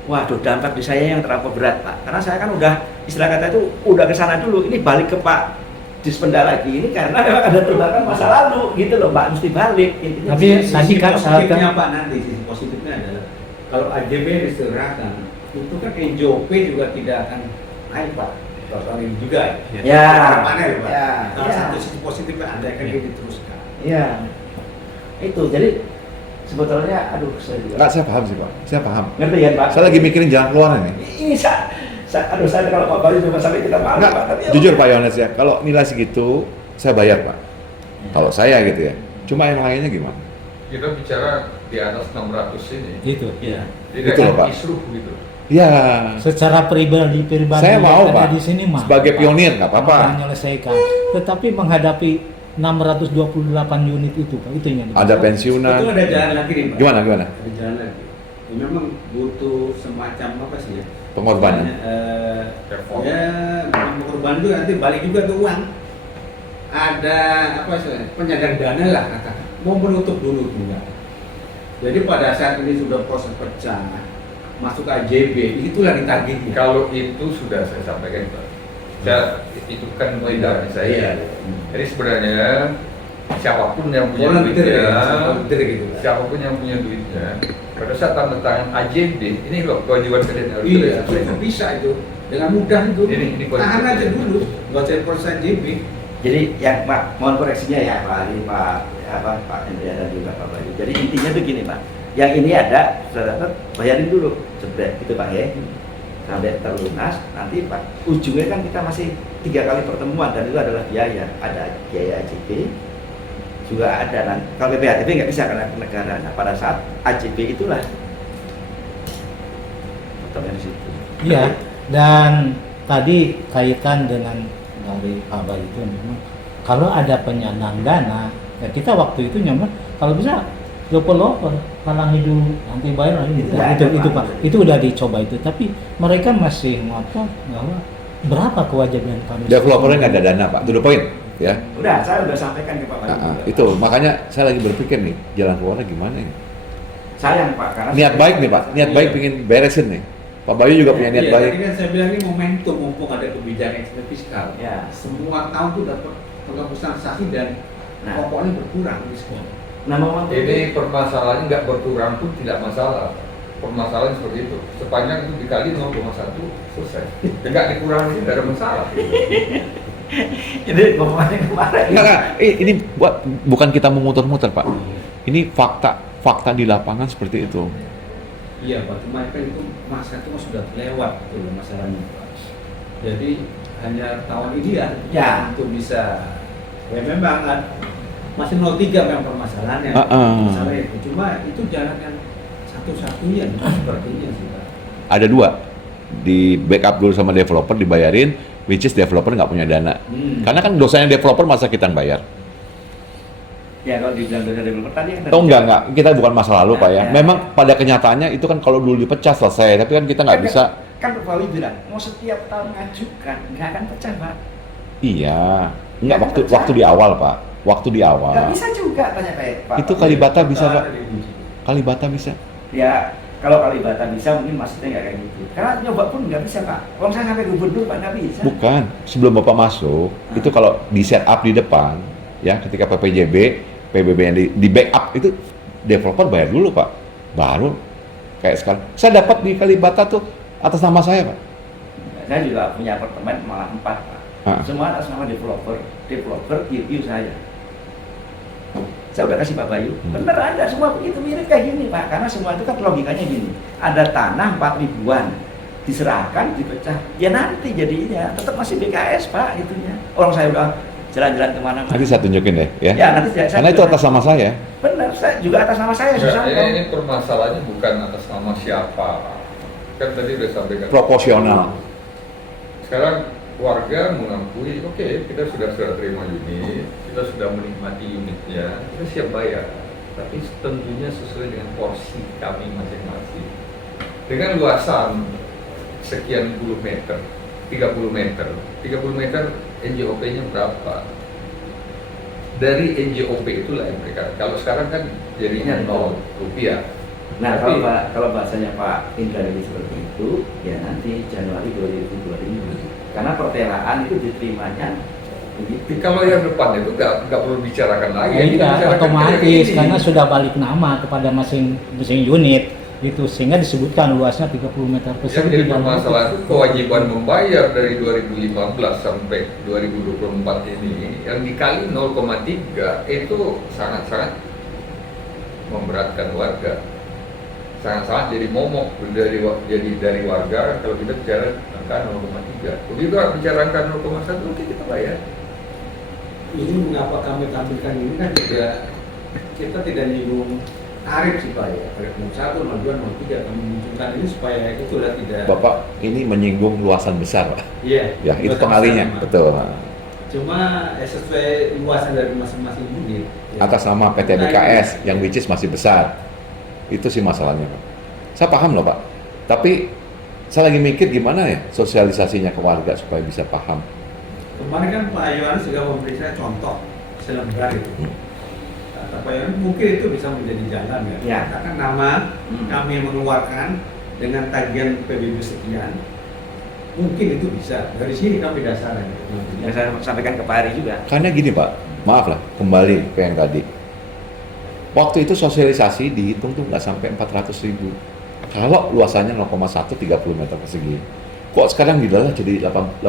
waduh dampak di saya yang terlalu berat Pak. Karena saya kan udah istilah kata itu udah ke sana dulu. Ini balik ke Pak Dispenda lagi ini karena memang ada tunggakan masa lalu gitu loh Pak, mesti balik. Intinya Tapi tadi kan positifnya Pak nanti sisi positifnya adalah kalau AJB diserahkan itu kan NJOP juga tidak akan naik Pak. Soal ini juga Ya. panel Pak. Ya. Salah Ya. satu sisi positifnya ada kan dia diteruskan. Iya. Itu jadi sebetulnya aduh saya juga Enggak, saya paham sih Pak. Saya paham. ngerti kan Pak? Saya lagi mikirin jalan keluarnya nih. Ini saya kalau Pak Bayu cuma sampai kita malu Enggak, Pak. Tapi jujur Pak Yohanes ya, kalau nilai segitu saya bayar Pak. Kalau saya gitu ya. Cuma yang lainnya gimana? Kita bicara di atas 600 ini. Itu. Iya. Tidak Itu loh, Pak. kisruh gitu. Ya, Secara pribadi saya mau yang ada Pak. di sini mah Sebagai Pak, pionir nggak apa-apa. akan menyelesaikan. Tetapi menghadapi 628 unit itu Pak, itu yang Ada pensiunan. Itu ada jalan lagi nih Pak. Gimana? Ada jalan lagi. Ya, memang butuh semacam apa sih ya? Pengorbanan. Effort. Ya, pengorbanan itu nanti balik juga ke uang. Ada apa sih? Penyadar dana lah katakan. Mau menutup dulu juga. Jadi pada saat ini sudah proses pecah, masuk AJB, itulah ditagih. Kalau itu sudah saya sampaikan Pak. Itu kan tidak saya. Jadi sebenarnya siapapun yang punya Volunteer duitnya, ya, volunteer gitu. siapapun yang punya duitnya, pada saat tanda tangan AJB, ini loh kewajiban kalian harus Iya, selesai. itu bisa itu dengan mudah itu. Ini Tahan aja dulu, nggak usah proses AJB. Jadi ya Pak, mohon koreksinya ya Pak Ali, Pak Hendra dan juga Pak Bayu. Jadi intinya begini Pak, yang ini ada, saudara bayarin dulu, jebret gitu Pak ya, sampai terlunas. Nanti Pak, ujungnya kan kita masih 3 kali pertemuan dan itu adalah biaya. Ada biaya AJB, juga ada. Dan kalau BPHTB nggak bisa karena ke negara. Nah pada saat AJB itulah, potongnya di situ. Iya, dan tadi kaitan dengan dari Pak Bayu itu memang kalau ada penyandang dana, ya kita waktu itu nyaman kalau bisa developer halangi dulu nanti bayar lagi Itu nggak ada, itu Pak. Pak, itu udah dicoba itu, tapi mereka masih ngotot bahwa berapa kewajiban kami. Developernya nggak ada dana Pak, to the point ya. Udah, saya udah sampaikan ke Pak Bayu. Nah, itu makanya saya lagi berpikir nih jalan keluarnya gimana ya. Sayang Pak, karena Niat baik nih Pak, niat baik pengen beresin nih. Pak Bayu juga punya niat Iya, baik. tadi kan saya bilang ini momentum mumpung ada kebijakan ekstra fiskal. Ya. Semua tahun tuh dapat penghapusan sanksi dan Nah. pokoknya berkurang diskon. Nama waktu Ini permasalahannya nggak berkurang pun tidak masalah. Permasalahan seperti itu. Sepanjang itu dikali 0,1 selesai. Nggak dikurangi nggak ada masalah. Jadi ngomongnya kemarin. Enggak, ini bukan kita memutar-mutar Pak. Ini fakta di lapangan seperti itu. Iya Pak, cuma kan itu masa itu sudah lewat itu loh masalahnya Pak. Jadi hanya tahun ini Ya. untuk bisa ya memang kan masih 03 memang permasalahannya. Masalah itu cuma itu jalan yang satu-satunya sepertinya sih Pak. Ada dua, di backup dulu sama developer dibayarin, which is developer nggak punya dana. Karena kan dosanya developer masa kita yang bayar. Ya kalau dibilang dosa developer tadi kan. Oh enggak, itu bukan masa lalu Pak ya. Ya. Memang pada kenyataannya itu kan kalau dulu dipecah selesai, tapi kan kita nggak bisa. Kan Pak Wawi bilang mau setiap tahun ngajukan nggak akan pecah Pak. Iya, enggak Nggak pecah. waktu di awal Pak. Waktu di awal. Nggak bisa juga tanya kayak Pak. Itu Kalibata bisa Pak. Ada diuji. Kalibata bisa. Ya kalau Kalibata bisa mungkin maksudnya nggak kayak gitu. Karena nyoba pun nggak bisa Pak. Kalau saya sampai gubernur Pak nggak bisa. Bukan, sebelum Bapak masuk, itu kalau di set up di depan, ya ketika PPJB, PBB yang di backup itu developer bayar dulu Pak. Baru kayak sekarang. Saya dapat di Kalibata tuh atas nama saya Pak. Saya juga punya apartemen malah 4 Pak. Semua atas nama developer review saya. Saya udah kasih Pak Bayu, bener ada semua begitu mirip kayak gini Pak. Karena semua itu kan logikanya gini. Ada tanah 4 ribuan, diserahkan, dipecah. Ya nanti jadinya tetap masih BKS Pak itunya. Orang saya udah jalan-jalan kemana-mana. Nanti saya tunjukin deh, ya. Ya nanti saya Karena itu atas nama saya. Bener, saya juga atas nama saya Nggak, susah. ini permasalahannya bukan atas nama siapa. Kan tadi udah sampaikan. Proporsional. Sekarang warga mengakui, oke, kita sudah terima unit, kita sudah menikmati unitnya, kita siap bayar. Tapi tentunya sesuai dengan porsi kami masing-masing. Dengan luasan sekian puluh meter, 30 meter NJOP-nya berapa? Dari NJOP itulah yang mereka. Kalau sekarang kan jadinya 0 rupiah. Nah, Tapi- kalau bahasanya Pak Indra ini seperti itu, ya nanti Januari 2025. Karena perteraan itu diterimanya begitu. Kalau yang depan itu nggak perlu bicarakan lagi. Kita Iya, bicarakan otomatis kayak gini. karena sudah balik nama kepada masing unit itu sehingga disebutkan luasnya 30 meter Yang persegi jadi dan permasalahan itu kewajiban membayar dari 2015 sampai 2024 ini yang dikali 0,3 itu sangat-sangat memberatkan warga. Sangat-sangat jadi momok dari warga kalau kita bicara angka 0,3. Begitu bicara angka 0,1 oke kita bayar. Ini mengapa kami tampilkan ini kan juga kita tidak nyinggung tarif sih Pak ya. Tarif 01, 02, 03 kami munculkan ini supaya itulah tidak. Bapak ini menyinggung luasan besar Pak. Iya. Ya, itu luasan pengalinya, besar, Pak. betul. Cuma sesuai luasan dari masing-masing unit. Ya. Atas nama PT BKS yang which is masih besar. Itu sih masalahnya Pak. Saya paham loh Pak. Tapi saya lagi mikir gimana ya sosialisasinya ke warga supaya bisa paham. Kemarin kan Pak Yohanes juga memberi saya contoh selebar itu. Kata Pak Yohanes mungkin itu bisa menjadi jalan ya. Ya. Karena nama kami yang mengeluarkan dengan tagihan PBB sekian, mungkin itu bisa. Dari sini kami dasarnya. Yang saya sampaikan ke Pak Ari juga. Karena gini Pak, maaf lah, kembali ke yang tadi. Waktu itu sosialisasi dihitung tuh nggak sampai 400.000. Kalau luasannya 0,1 30 meter persegi. Kok sekarang dilalah jadi 800?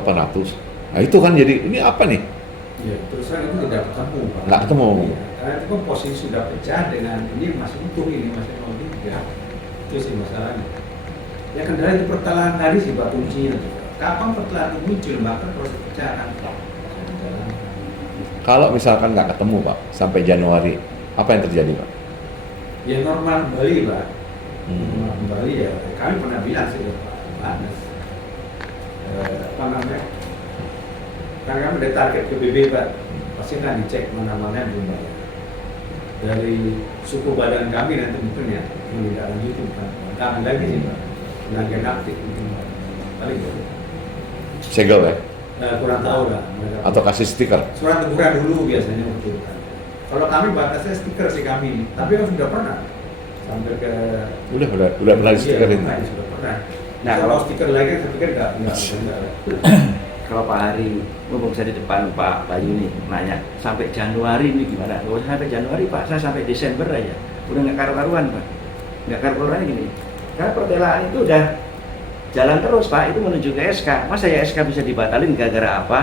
Nah itu kan jadi, ini apa nih? Ya, terus terang itu tidak ketemu Pak. Nggak ketemu. Iya, karena itu kan posisi sudah pecah dengan ini masih utuh, ini masih 03. Itu sih masalahnya. Ya kendala itu pertelahan tadi sih Pak kuncinya. Kapan pertelahan itu muncul maka proses pecahan jalan. Kalau misalkan nggak ketemu Pak, sampai Januari, apa yang terjadi Pak? Ya normal kembali Pak. Normal kembali ya. Kami pernah bilang sih ke Pak Anas. Apa namanya? Karena kami ada target PBB Pak. Pasti kan dicek mana-mana yang belum bayar. Dari suku badan kami nanti mungkin ya menindaklanjuti Pak. Kami lagi sih Pak. Bagian aktif mungkin Pak. Paling gitu. Segel ya? Kurang tahu lah. Atau kasih stiker? Surat teguran dulu biasanya untuk kan. Kalau kami batasnya stiker sih kami, tapi kan sudah pernah sampai ke Udah pernah di stikerin. Iya, sudah pernah. Nah, Nah, kalau stiker lagi saya pikir enggak. kalau Pak Hari, mumpung saya di depan Pak Bayu nih, nanya, sampai Januari ini gimana? Oh, sampai Januari Pak, saya sampai Desember aja. Udah nggak karu-karuan Pak. Nggak karu-karuan gini. Karena pertelaan itu udah jalan terus Pak, itu menuju ke SK. Masa ya SK bisa dibatalin gara-gara apa?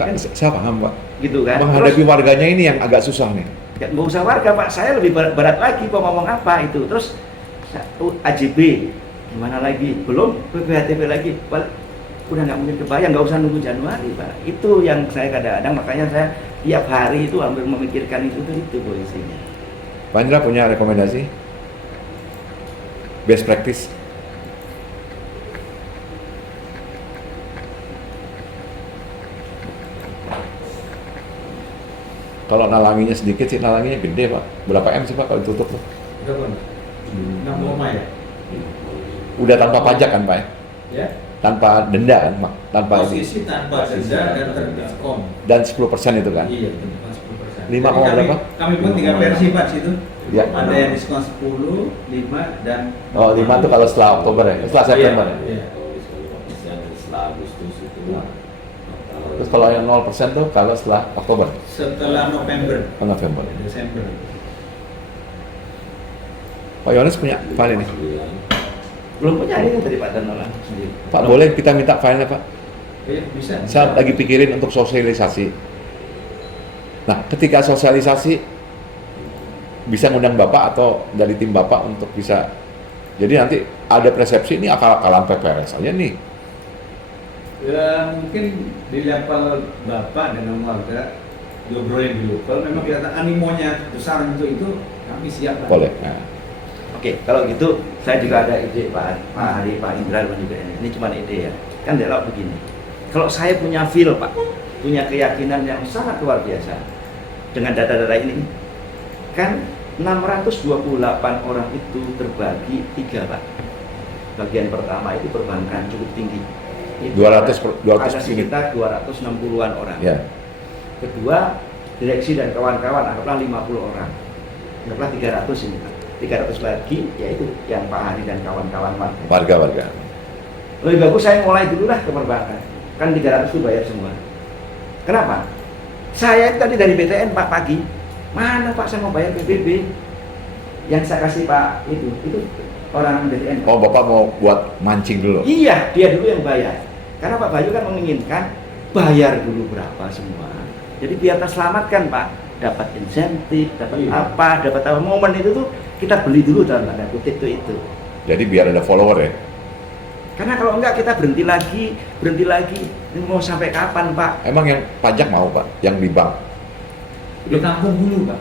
Nggak, saya paham Pak. Gitu kan? Menghadapi Terus, warganya ini yang agak susah nih. nggak usah warga Pak, saya lebih berat lagi mau ngomong apa itu. Terus AJB, gimana lagi? Belum PPHTP lagi. Udah nggak mungkin kebayang, nggak usah nunggu Januari Pak. Itu yang saya kadang-kadang, makanya saya tiap hari itu hampir memikirkan itu posisinya. Pak Indra punya rekomendasi? Best practice? Kalau nalanginya sedikit sih, nalanginya gede Pak. Berapa M sih Pak kalau ditutup tuh? Berapa? 6 ya? Udah tanpa pajak kan Pak? Ya. Tanpa denda kan Pak? Tanpa Posisi tanpa denda dan terdiskon. dan 10% itu kan? Iya, tanpa 10%. 5, Jadi berapa? Kami pun 3 versi Pak situ. Ya. Ada yang diskon 10, 5 dan Oh, 5 itu kalau setelah Oktober ya? Setelah September ya? Iya. Setelah Agustus itu Terus kalau yang 0% tuh kalau setelah Oktober? Setelah November, November. Desember. Pak Yohanes punya file ini? Belum punya, ini kan dari Pak Danolan sendiri. Pak, boleh kita minta filenya Pak? Iya, bisa. Saya lagi pikirin untuk sosialisasi. Nah, ketika sosialisasi bisa ngundang Bapak atau dari tim Bapak untuk bisa, jadi nanti ada persepsi ini akal-akalan PPRS aja nih. Ya mungkin di level Bapak dengan warga diobrolin dulu. Kalau memang kelihatan animonya besar untuk itu, kami siap Pak. Boleh. Nah. Oke, kalau gitu saya juga ada ide Pak Hari, Pak Indra juga ini cuma ide ya. Kan dialog begini. Kalau saya punya feel Pak, punya keyakinan yang sangat luar biasa dengan data-data ini, kan 628 orang itu terbagi 3 Pak. Bagian pertama itu perbankan cukup tinggi. Itu 200 ada sekitar 260-an orang. Ya. Kedua, direksi dan kawan-kawan anggaplah 50 orang. Anggaplah 300 ini Pak. 300 lagi yaitu yang Pak Hari dan kawan-kawan Warga-warga. Lebih bagus saya mulai dulu lah ke perbankan. Kan 300 itu bayar semua. Kenapa? Saya tadi dari BTN Pak pagi. Mana Pak saya mau bayar PBB? Yang saya kasih Pak itu orang BTN. Oh, Bapak mau buat mancing dulu? Iya, dia dulu yang bayar. Karena Pak Bayu kan menginginkan bayar dulu berapa semua. Jadi biar terselamatkan Pak. Dapat insentif, dapat apa, dapat apa. Momen itu tuh kita beli dulu dalam tanda kutip itu. Jadi biar ada follower ya? Karena kalau enggak kita berhenti lagi. Ini mau sampai kapan Pak? Emang yang pajak mau Pak? Yang di bank? Ditampung dulu Pak.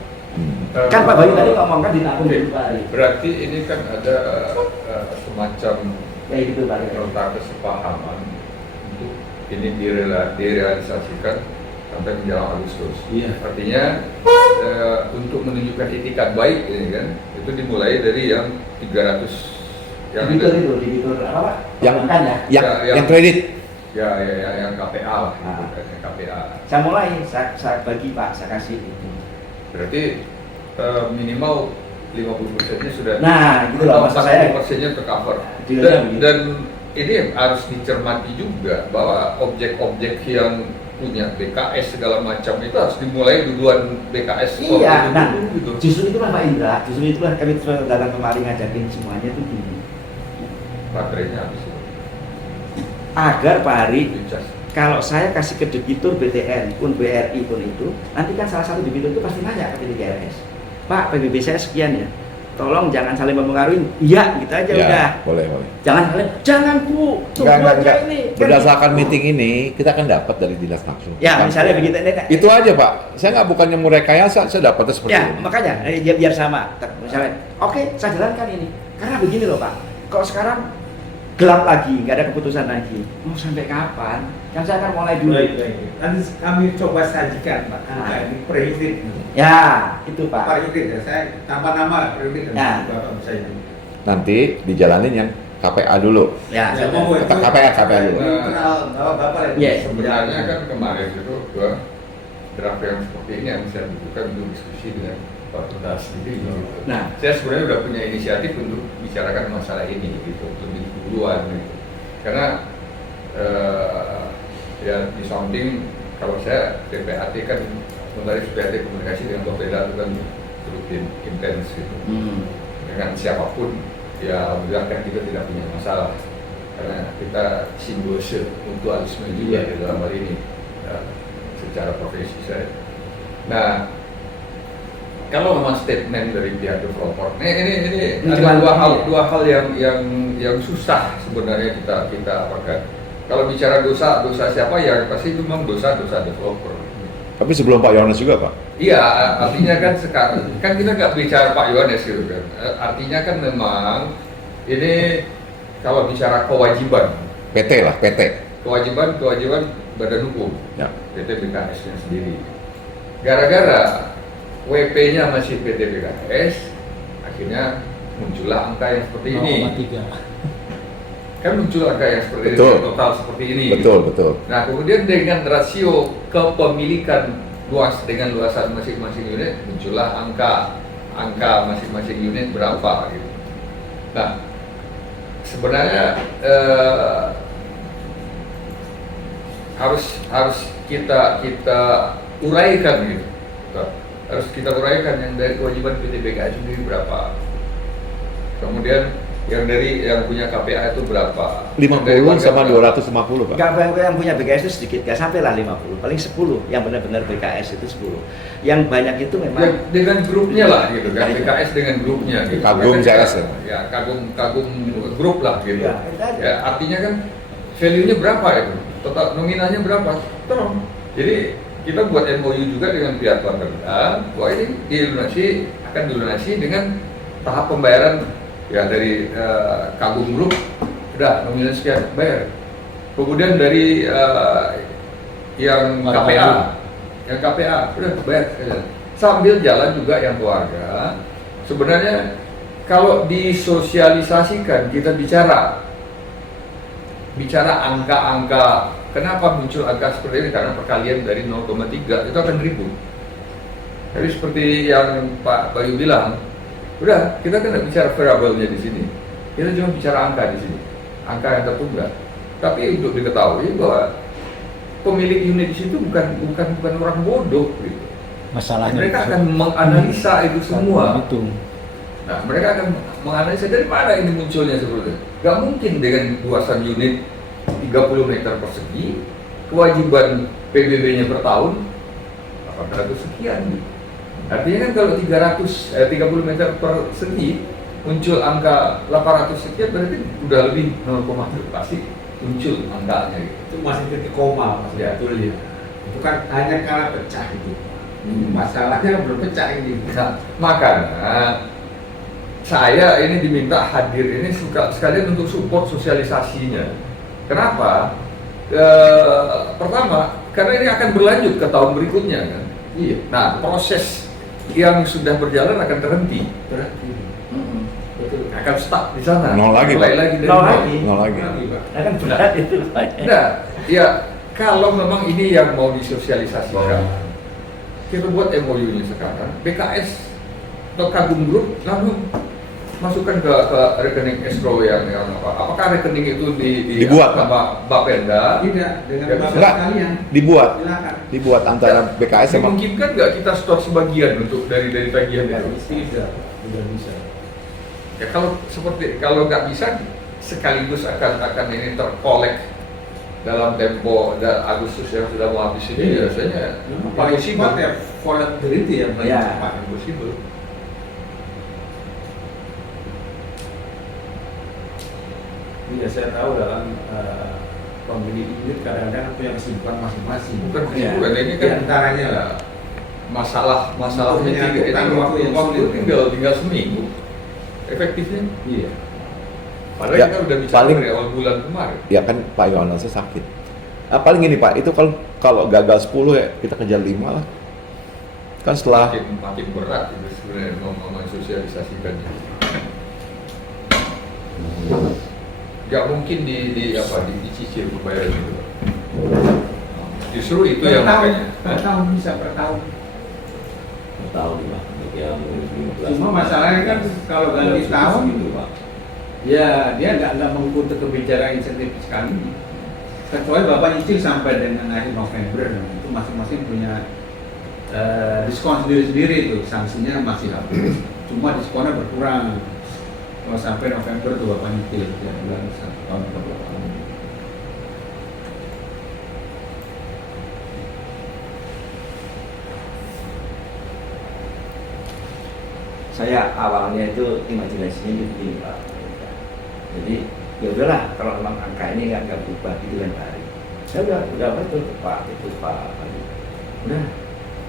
Kan Pak Bayu tadi ngomong kan ditampung dulu Pak Hari. Berarti ini kan ada semacam Kayak gitu Pak. nota kesepahaman untuk ini direalisasikan sampai menjelang Agustus. Iya. Artinya untuk menunjukkan itikat baik ini kan, itu dimulai dari yang 300 yang Debitur apa Pak? Yang Kan ya? yang kredit? ya yang KPA lah, Nah. gitu kan, yang KPA. Saya mulai, saya bagi Pak, saya kasih itu. Berarti minimal 50%-nya sudah. Nah, gitu loh maksud saya. 40%-nya tercover. Dealnya begitu. Dan ini harus dicermati juga bahwa objek-objek yang punya BKS segala macam itu harus dimulai duluan BKS. Iya, nah dulu, gitu. justru itulah Pak Indra, justru itulah kami datang kemari ngajakin semuanya itu gini. Baterainya habis itu. Agar Pak Hari, Dicas. kalau saya kasih ke debitur BTN pun BRI pun itu, nanti kan salah satu debitur itu pasti nanya ke DKRS, Pak PBB saya sekian ya, tolong jangan saling mempengaruhi. Iya, gitu aja Ya, udah. boleh. Jangan Bu, tunggu Enggak. aja ini. Kan Berdasarkan gitu. meeting ini, kita akan dapat dari dinas langsung. Ya, Kan? misalnya begitu. Itu aja Pak. Saya nggak bukannya mau rekayasa, saya dapatnya seperti Ya, ini. makanya biar sama. Misalnya, oke, saya jalankan ini. Karena begini loh Pak, kalau sekarang gelap lagi, nggak ada keputusan lagi. Mau sampai kapan? Yang saya akan mulai dulu. Baik. Nanti kami coba sajikan Pak. Ah. Ini pre-unit. Ya, itu Pak. Pak unit ya, saya tanpa nama pre-unit Ya. Bapak bisa itu. Nanti dijalanin yang KPA dulu. Ya, Ya, saya mau itu. KPA dulu. Kenal Bapak ya. Yes. Sebenarnya kan kemarin itu draft yang seperti ini yang bisa dibuka untuk diskusi dengan Pak Tunda sendiri. Gitu. Nah, Saya sebenarnya udah punya inisiatif untuk bicarakan masalah ini gitu lebih duluan gitu. Karena Ya di samping kalau saya PPAT kan sementara PPAT komunikasi dengan Bapeda itu kan rutin intens gitu. Dengan siapapun ya alhamdulillah kan kita tidak punya masalah karena kita simbiosis mutualisme juga di dalam hal ini ya, secara profesi saya. Nah, kalau memang statement dari pihak developer, ini ada dua hal yang susah sebenarnya kita apakan. Kalau bicara dosa siapa ya pasti itu memang dosa developer. Tapi sebelum Pak Yohanes juga, Pak? Iya, artinya kan sekarang kan kita nggak bicara Pak Yohanes gitu kan. Artinya kan memang ini kalau bicara kewajiban PT lah, PT. Kewajiban badan hukum, Ya. PT BKS-nya sendiri. Gara-gara WP-nya masih PT BKS, akhirnya muncullah angka yang seperti ini. 0,3. Kan muncul angka yang seperti Betul. ini, total seperti ini. Betul. Nah, kemudian dengan rasio kepemilikan dengan luasan masing-masing unit, muncullah angka masing-masing unit berapa gitu. Nah, sebenarnya harus kita uraikan gitu. Harus kita uraikan yang dari kewajiban PT BKS sendiri berapa. Kemudian yang punya KPA itu berapa? 50 sama 250, Pak. Yang punya BKS itu sedikit, nggak sampai lah 50, paling 10 yang benar-benar BKS itu 10. Yang banyak itu memang Ya, dengan grupnya lah gitu kan, BKS dengan grupnya gitu. Kagum CS ya, kagum grup lah gitu. Ya, itu aja. Ya, artinya kan value-nya berapa itu? Total nominalnya berapa? Tolong. Jadi kita buat MOU juga dengan pihak Bapeda bahwa ini akan dilunasi dengan tahap pembayaran ya dari Kagum Group udah nominal sekian bayar. Kemudian dari yang KPA udah bayar. Sambil jalan juga yang keluarga. Sebenarnya kalau disosialisasikan kita bicara angka-angka, kenapa muncul angka seperti ini? Karena perkalian dari 0,3 itu akan ribut. Jadi seperti yang Pak Bayu bilang, udah kita kan tidak bicara variabelnya di sini, kita cuma bicara angka di sini, angka yang tertunggal. Tapi untuk diketahui bahwa pemilik unit di situ bukan orang bodoh gitu. Masalahnya Mereka akan menganalisa itu semua. Itu. Nah, mereka akan menganalisa dari mana ini munculnya seperti itu. Gak mungkin dengan luasan unit 30 meter persegi, kewajiban PBB-nya per tahun 800 sekian. Artinya kan kalau 30 meter persegi muncul angka 800 sekian berarti udah lebih 0,1 pasti muncul angkanya gitu. Itu masih titik koma Ya. sebetulnya. Itu kan hanya karena pecah itu. Masalahnya berpecah ini. Nah, makanya saya ini diminta hadir ini sekalian untuk support sosialisasinya. Kenapa? Pertama, karena ini akan berlanjut ke tahun berikutnya kan. Iya. Nah, proses yang sudah berjalan akan terhenti. Betul. Akan stuck di sana. Nol lagi, Mulai Pak. lagi dari Nol nol. lagi. Nol lagi. nah, kan berat itu. Nah, ya kalau memang ini yang mau disosialisasikan, kita buat MOU-nya sekarang, BKS atau Kagum Group lalu masukkan ke rekening escrow yang apa? Apakah rekening itu Dibuat, sama Bapeda? Tidak, dengan Ya, bapak enggak. kalian. Silakan. Dibuat antara BKS sama Dimungkinkan nggak kita store sebagian untuk dari tagihan itu? Tidak bisa. Ya kalau nggak bisa sekaligus akan ini terkolek dalam tempo Agustus yang sudah mau habis ini biasanya Paling cepat ya volatility yang paling Ya. cepat impossible. Iya, saya tahu dalam pemilik unit kadang-kadang punya kesibukan masing-masing. bukan Ya. kesibukan ini Di kan antaranya lah. masalahnya Untuk menyatukan waktu yang waktu sulit. tinggal seminggu efektifnya. Iya. Padahal Ya, kita udah bicara paling- dari awal bulan kemarin. ya kan Pak Yohanes sakit. Paling gini Pak, itu kalau gagal 10 ya kita kejar 5 lah. Kan setelah Makin berat itu sebenarnya mau mensosialisasikannya. Gak mungkin dicicil pembayaran itu. Justru itu yang makanya. Per tahun bisa per tahun. Tahu nih Pak, yang 15. Cuma masalahnya kan kalau ganti tahun gitu Pak. ya dia nggak mengikuti kebijakan insentif sekali. kecuali Bapak nyicil sampai dengan akhir November, itu masing-masing punya diskon sendiri-sendiri itu, sanksinya masih habis, cuma diskonnya berkurang. Kalau sampai November tuh Bapak nyicil tiap bulan 1 tahun 30 tahun. Saya awalnya itu imajinasinya begini Pak. Jadi ya udahlah, kalau memang angka ini nggak berubah gitu kan Pak Ari. Saya udah betul Pak, itu Pak Ari. Udah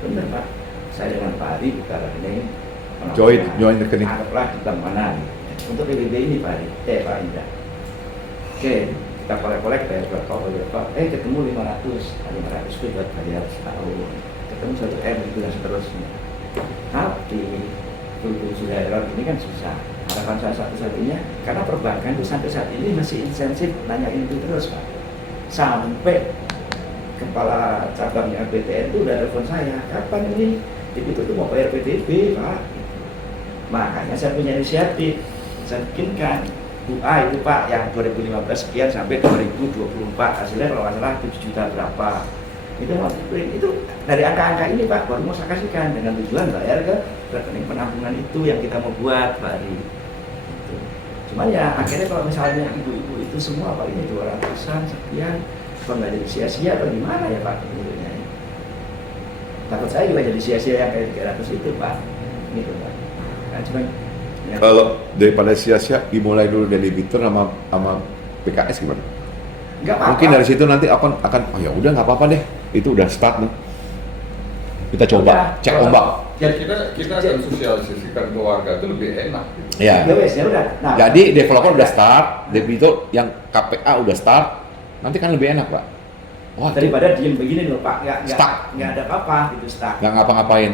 benar Pak. Saya dengan Pak Ari buka rekening. Join rekening. Anggaplah di bank mana untuk PBB ini Pak Ari, Pak Indra. Oke, kita kolek-kolek bayar berapa? Ketemu 500 itu buat bayar setahun. Ketemu 1 M itu dan seterusnya. Tapi sudah error ini kan susah. Harapan saya satu-satunya, karena perbankan itu sampai saat ini masih intensif nanyain itu terus Pak. Sampai kepala cabangnya BTN itu udah telepon saya, kapan ini itu tuh mau bayar PDB Pak. Makanya saya punya inisiatif, saya bikinkan UA itu Pak yang 2015 sekian sampai 2024 hasilnya kalau nggak salah 7 juta berapa. Itu dari angka-angka ini Pak baru mau saya kasihkan dengan tujuan bayar ke rekening penampungan itu yang kita mau buat Pak Ari. Gitu. Cuman ya akhirnya kalau misalnya ibu-ibu itu semua Pak ini 200-an sekian, apa nggak jadi sia-sia atau gimana ya Pak? Tentunya. Takut saya juga jadi sia-sia yang kayak 300 itu Pak. Gitu Pak. Nah, cuman ya. Kalau daripada sia-sia dimulai dulu dari debitur sama PKS gimana? Nggak apa-apa. Mungkin dari situ nanti akan oh ya udah nggak apa-apa deh, itu udah start nih. Kita coba cek ombak. Ya kita akan sosialisasikan ke warga itu lebih enak. Ya. Ya wes ya udah. Nah, Jadi developer udah start, debitur yang KPA udah start, nanti kan lebih enak Pak. Wah, daripada diem begini loh Pak, Stuck. nggak ada apa-apa gitu stuck. nggak ngapa-ngapain.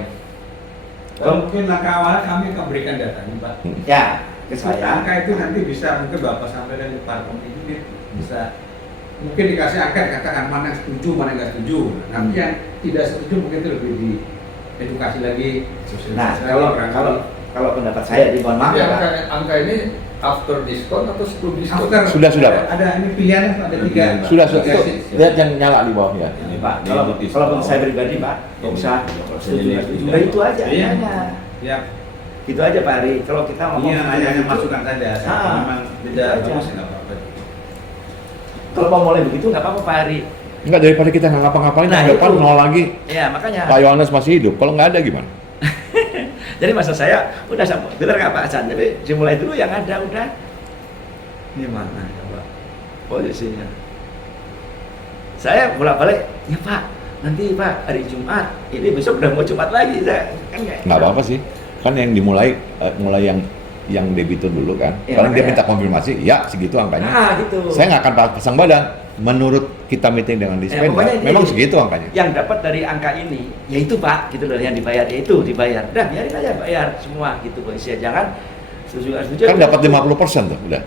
Mungkin langkah awal kami akan berikan datanya Pak. Ya, ke saya. Angka itu nanti bisa mungkin Bapak sampaikan ke Pak Komite bisa mungkin dikasih angka dikatakan mana yang setuju mana yang nggak setuju. Nanti yang tidak setuju mungkin itu lebih di edukasi lagi. Nah, sosialisasi kalau pendapat saya di mohon maaf Jadi ya Pak. angka ini after diskon atau sebelum diskon? After, Sudah, Pak. Ada ini pilihan ada 3. Sudah. Lihat yang nyala di bawah ya. Ini Pak, kalau menurut saya pribadi Pak, nggak usah setuju. Nah, itu aja Iya. hanya. Ya. Gitu aja Pak Ari. Kalau kita ngomong Iya, hanya gitu, masukan saja. Memang beda aja. bagus nggak apa-apa. Kalau mau mulai begitu nggak apa-apa Pak Ari. Enggak, daripada kita nggak ngapa-ngapain, Nah, depan itu. nol lagi. Ya makanya. Pak Yohanes masih hidup, kalau nggak ada gimana? Jadi maksud saya udah sampai bener nggak Pak Hasan? Jadi dimulai dulu yang ada udah. Ini mana Pak posisinya? Saya bolak-balik, ya Pak. Nanti Pak hari Jumat, ini besok udah mau Jumat lagi, saya kan Nggak apa-apa sih, kan yang dimulai mulai yang debitur dulu kan. Ya, Kalau dia makanya. minta konfirmasi, ya segitu angkanya. Nah gitu. Saya nggak akan pasang badan. Menurut kita meeting dengan Dispenda, pokoknya memang ini- segitu angkanya. Yang dapat dari angka ini, yaitu Pak, gitu loh, yang dibayar, yaitu dibayar. Udah biarin aja bayar semua gitu polisi. Jangan setuju nggak setuju. Kan dapat 50% tuh udah.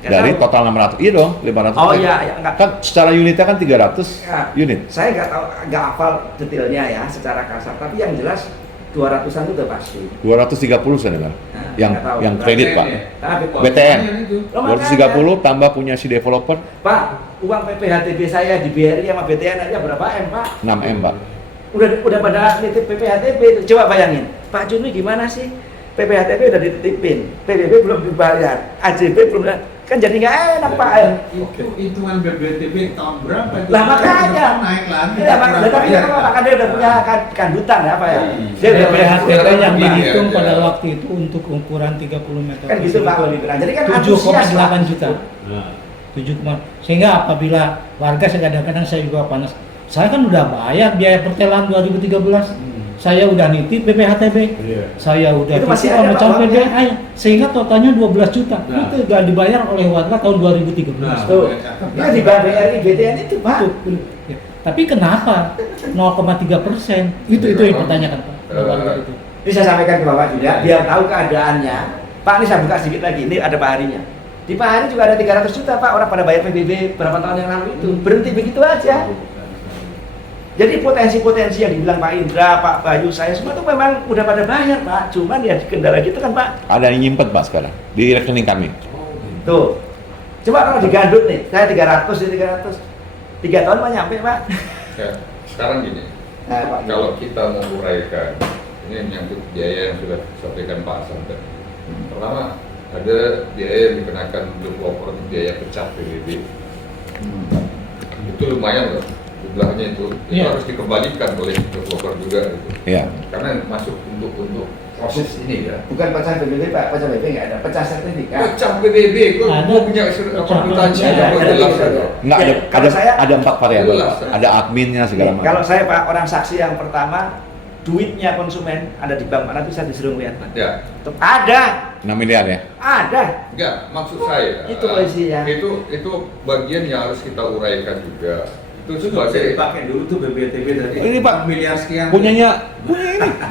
Nggak Dari tahu. total 600, iya dong, 500. Oh iya, ya, enggak. Kan secara unitnya kan 300 Ya, unit. Saya nggak tahu, nggak hafal detailnya ya secara kasar, tapi yang jelas 200-an itu udah pasti. 230 saya dengar. Nah, yang nggak tahu. yang kredit Pak. Tapi kok- BTN. Itu. Loh, makanya. 230 tambah punya si developer Pak, uang PPHTB saya di BRI sama BTN aja berapa M Pak? 6M Pak. Udah pada nitip PPHTB itu. Coba bayangin, Pak Juni gimana sih? PPHTB udah dititipin, PBB belum dibayar, AJB belum, kan jadi nggak enak Pak. Itu hitungan BBTB tahun berapa itu? Lah makanya naik lagi. Ya, tapi kan dia udah punya kandutan apa ya? Dia udah punya PPHTB yang Iya, dihitung iya. pada waktu itu untuk ukuran 30 meter kan gitu Pak persegi Oli bilang. Jadi kan 7,8 antusias, juta. Nah, 7, sehingga apabila warga saya kadang-kadang saya juga panas. Saya kan udah bayar biaya pertelan 2013. Saya udah nitip BPHTB. Saya udah Itu masih titip ada, sama Pak, calon uangnya. PBI sehingga totalnya 12 juta. Nah. Itu gak dibayar oleh warga tahun 2013. Nah. Tuh, dia di BRI BTN itu Pak. Betul. Ya. Tapi kenapa 0,3%? Itu yang dipertanyakan Pak. Warga itu. Ini saya sampaikan ke Bapak juga, biar tahu keadaannya. Pak, ini saya buka sedikit lagi, ini ada Pak Harinya. Di Pak Hari juga ada 300 juta Pak, orang pada bayar PBB berapa tahun yang lalu itu. Berhenti begitu aja. Jadi potensi-potensi yang dibilang Pak Indra, Pak Bayu, saya semua itu memang udah pada bayar Pak. Cuman ya kendala gitu kan Pak. Ada yang nyimpet Pak sekarang di rekening kami. Tuh. Coba kalau digandut nih, saya 300 ya 300. 3 tahun mah nyampe Pak. Ya, sekarang gini, Nah, Pak, kalau kita mau uraikan, ini menyangkut biaya yang sudah disampaikan Pak Hasan tadi. Pertama, ada biaya yang dikenakan developer, biaya pecah PBB. Itu lumayan loh, jumlahnya itu Iya. harus dikembalikan oleh developer juga gitu. Iya. Karena masuk untuk proses ini ya. bukan pecah PBB Pak, pecah PBB nggak ada, pecah sertifikat. Pecah PBB, kok Ada. mau punya akuntansi Ada, apa ada, jelas ada. ada. Enggak, Ya, kalau saya- ada 4 variabel. Jelas. Ada adminnya segala macam. Kalau saya Pak, orang saksi yang pertama, duitnya konsumen ada di bank mana bisa disuruh lihat Pak. Ya, Tetap ada, 6 miliar ya. ada. enggak, maksud saya Itu polisinya. itu bagian yang harus kita uraikan juga. Itu Itu nggak bisa sebagai dipakai dulu tuh BBTB tadi. Ini, Pak, miliar sekian. punya ini.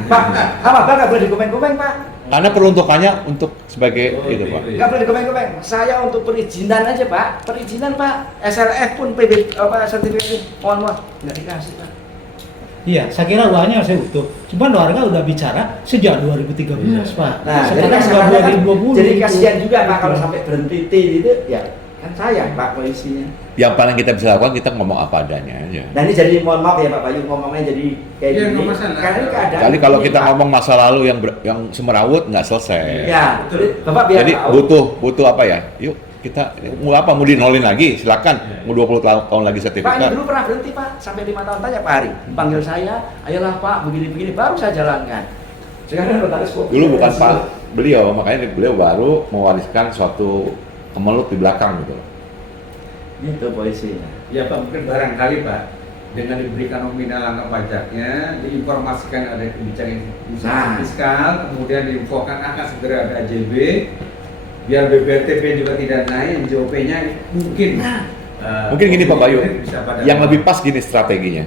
Pak, sama Pak nggak boleh dikomen-komen Pak. Karena peruntukannya untuk sebagai itu, Pak. Nggak boleh dikomen-komen. Saya untuk perizinan aja Pak, perizinan Pak. SLF pun PB sertifikat, mohon nggak dikasih Pak. Iya, saya kira uangnya masih utuh. Cuman warga udah bicara sejak 2013, Pak. Nah, Sekarang sudah makanya kan 2020. jadi itu. kasihan juga Pak kalau Itu. sampai berhenti T gitu, ya kan sayang Pak polisinya. Yang paling kita bisa lakukan, kita ngomong apa adanya aja. Nah ini jadi mohon maaf ya Pak Bayu, ngomongnya jadi kayak Iya, gini. nggak masalah. Karena ini keadaan. Kali kalau ini, kita Pak. ngomong masa lalu yang semerawut nggak selesai. Ya, Betul. Bapak biar Jadi tahu. butuh apa ya? Yuk kita mau apa? Mau dinolin lagi? Silakan. Mau 20 tahun lagi Pak ini sertifikat. dulu pernah berhenti Pak, sampai 5 tahun tanya Pak Hari, panggil saya, ayolah Pak, begini-begini, baru saya jalankan. Sekarang notaris kok. Dulu bukan Pak beliau, makanya beliau baru mewariskan suatu kemelut di belakang gitu. Itu polisinya. Ya Pak, mungkin barangkali Pak, dengan diberikan nominal angka pajaknya, diinformasikan ada kebijakan Nah. fiskal, kemudian diinfokan akan segera ada AJB, biar BBTP juga tidak naik, NJOP-nya mungkin. Mungkin gini Pak Bayu, bisa pada- yang lebih pas gini strateginya.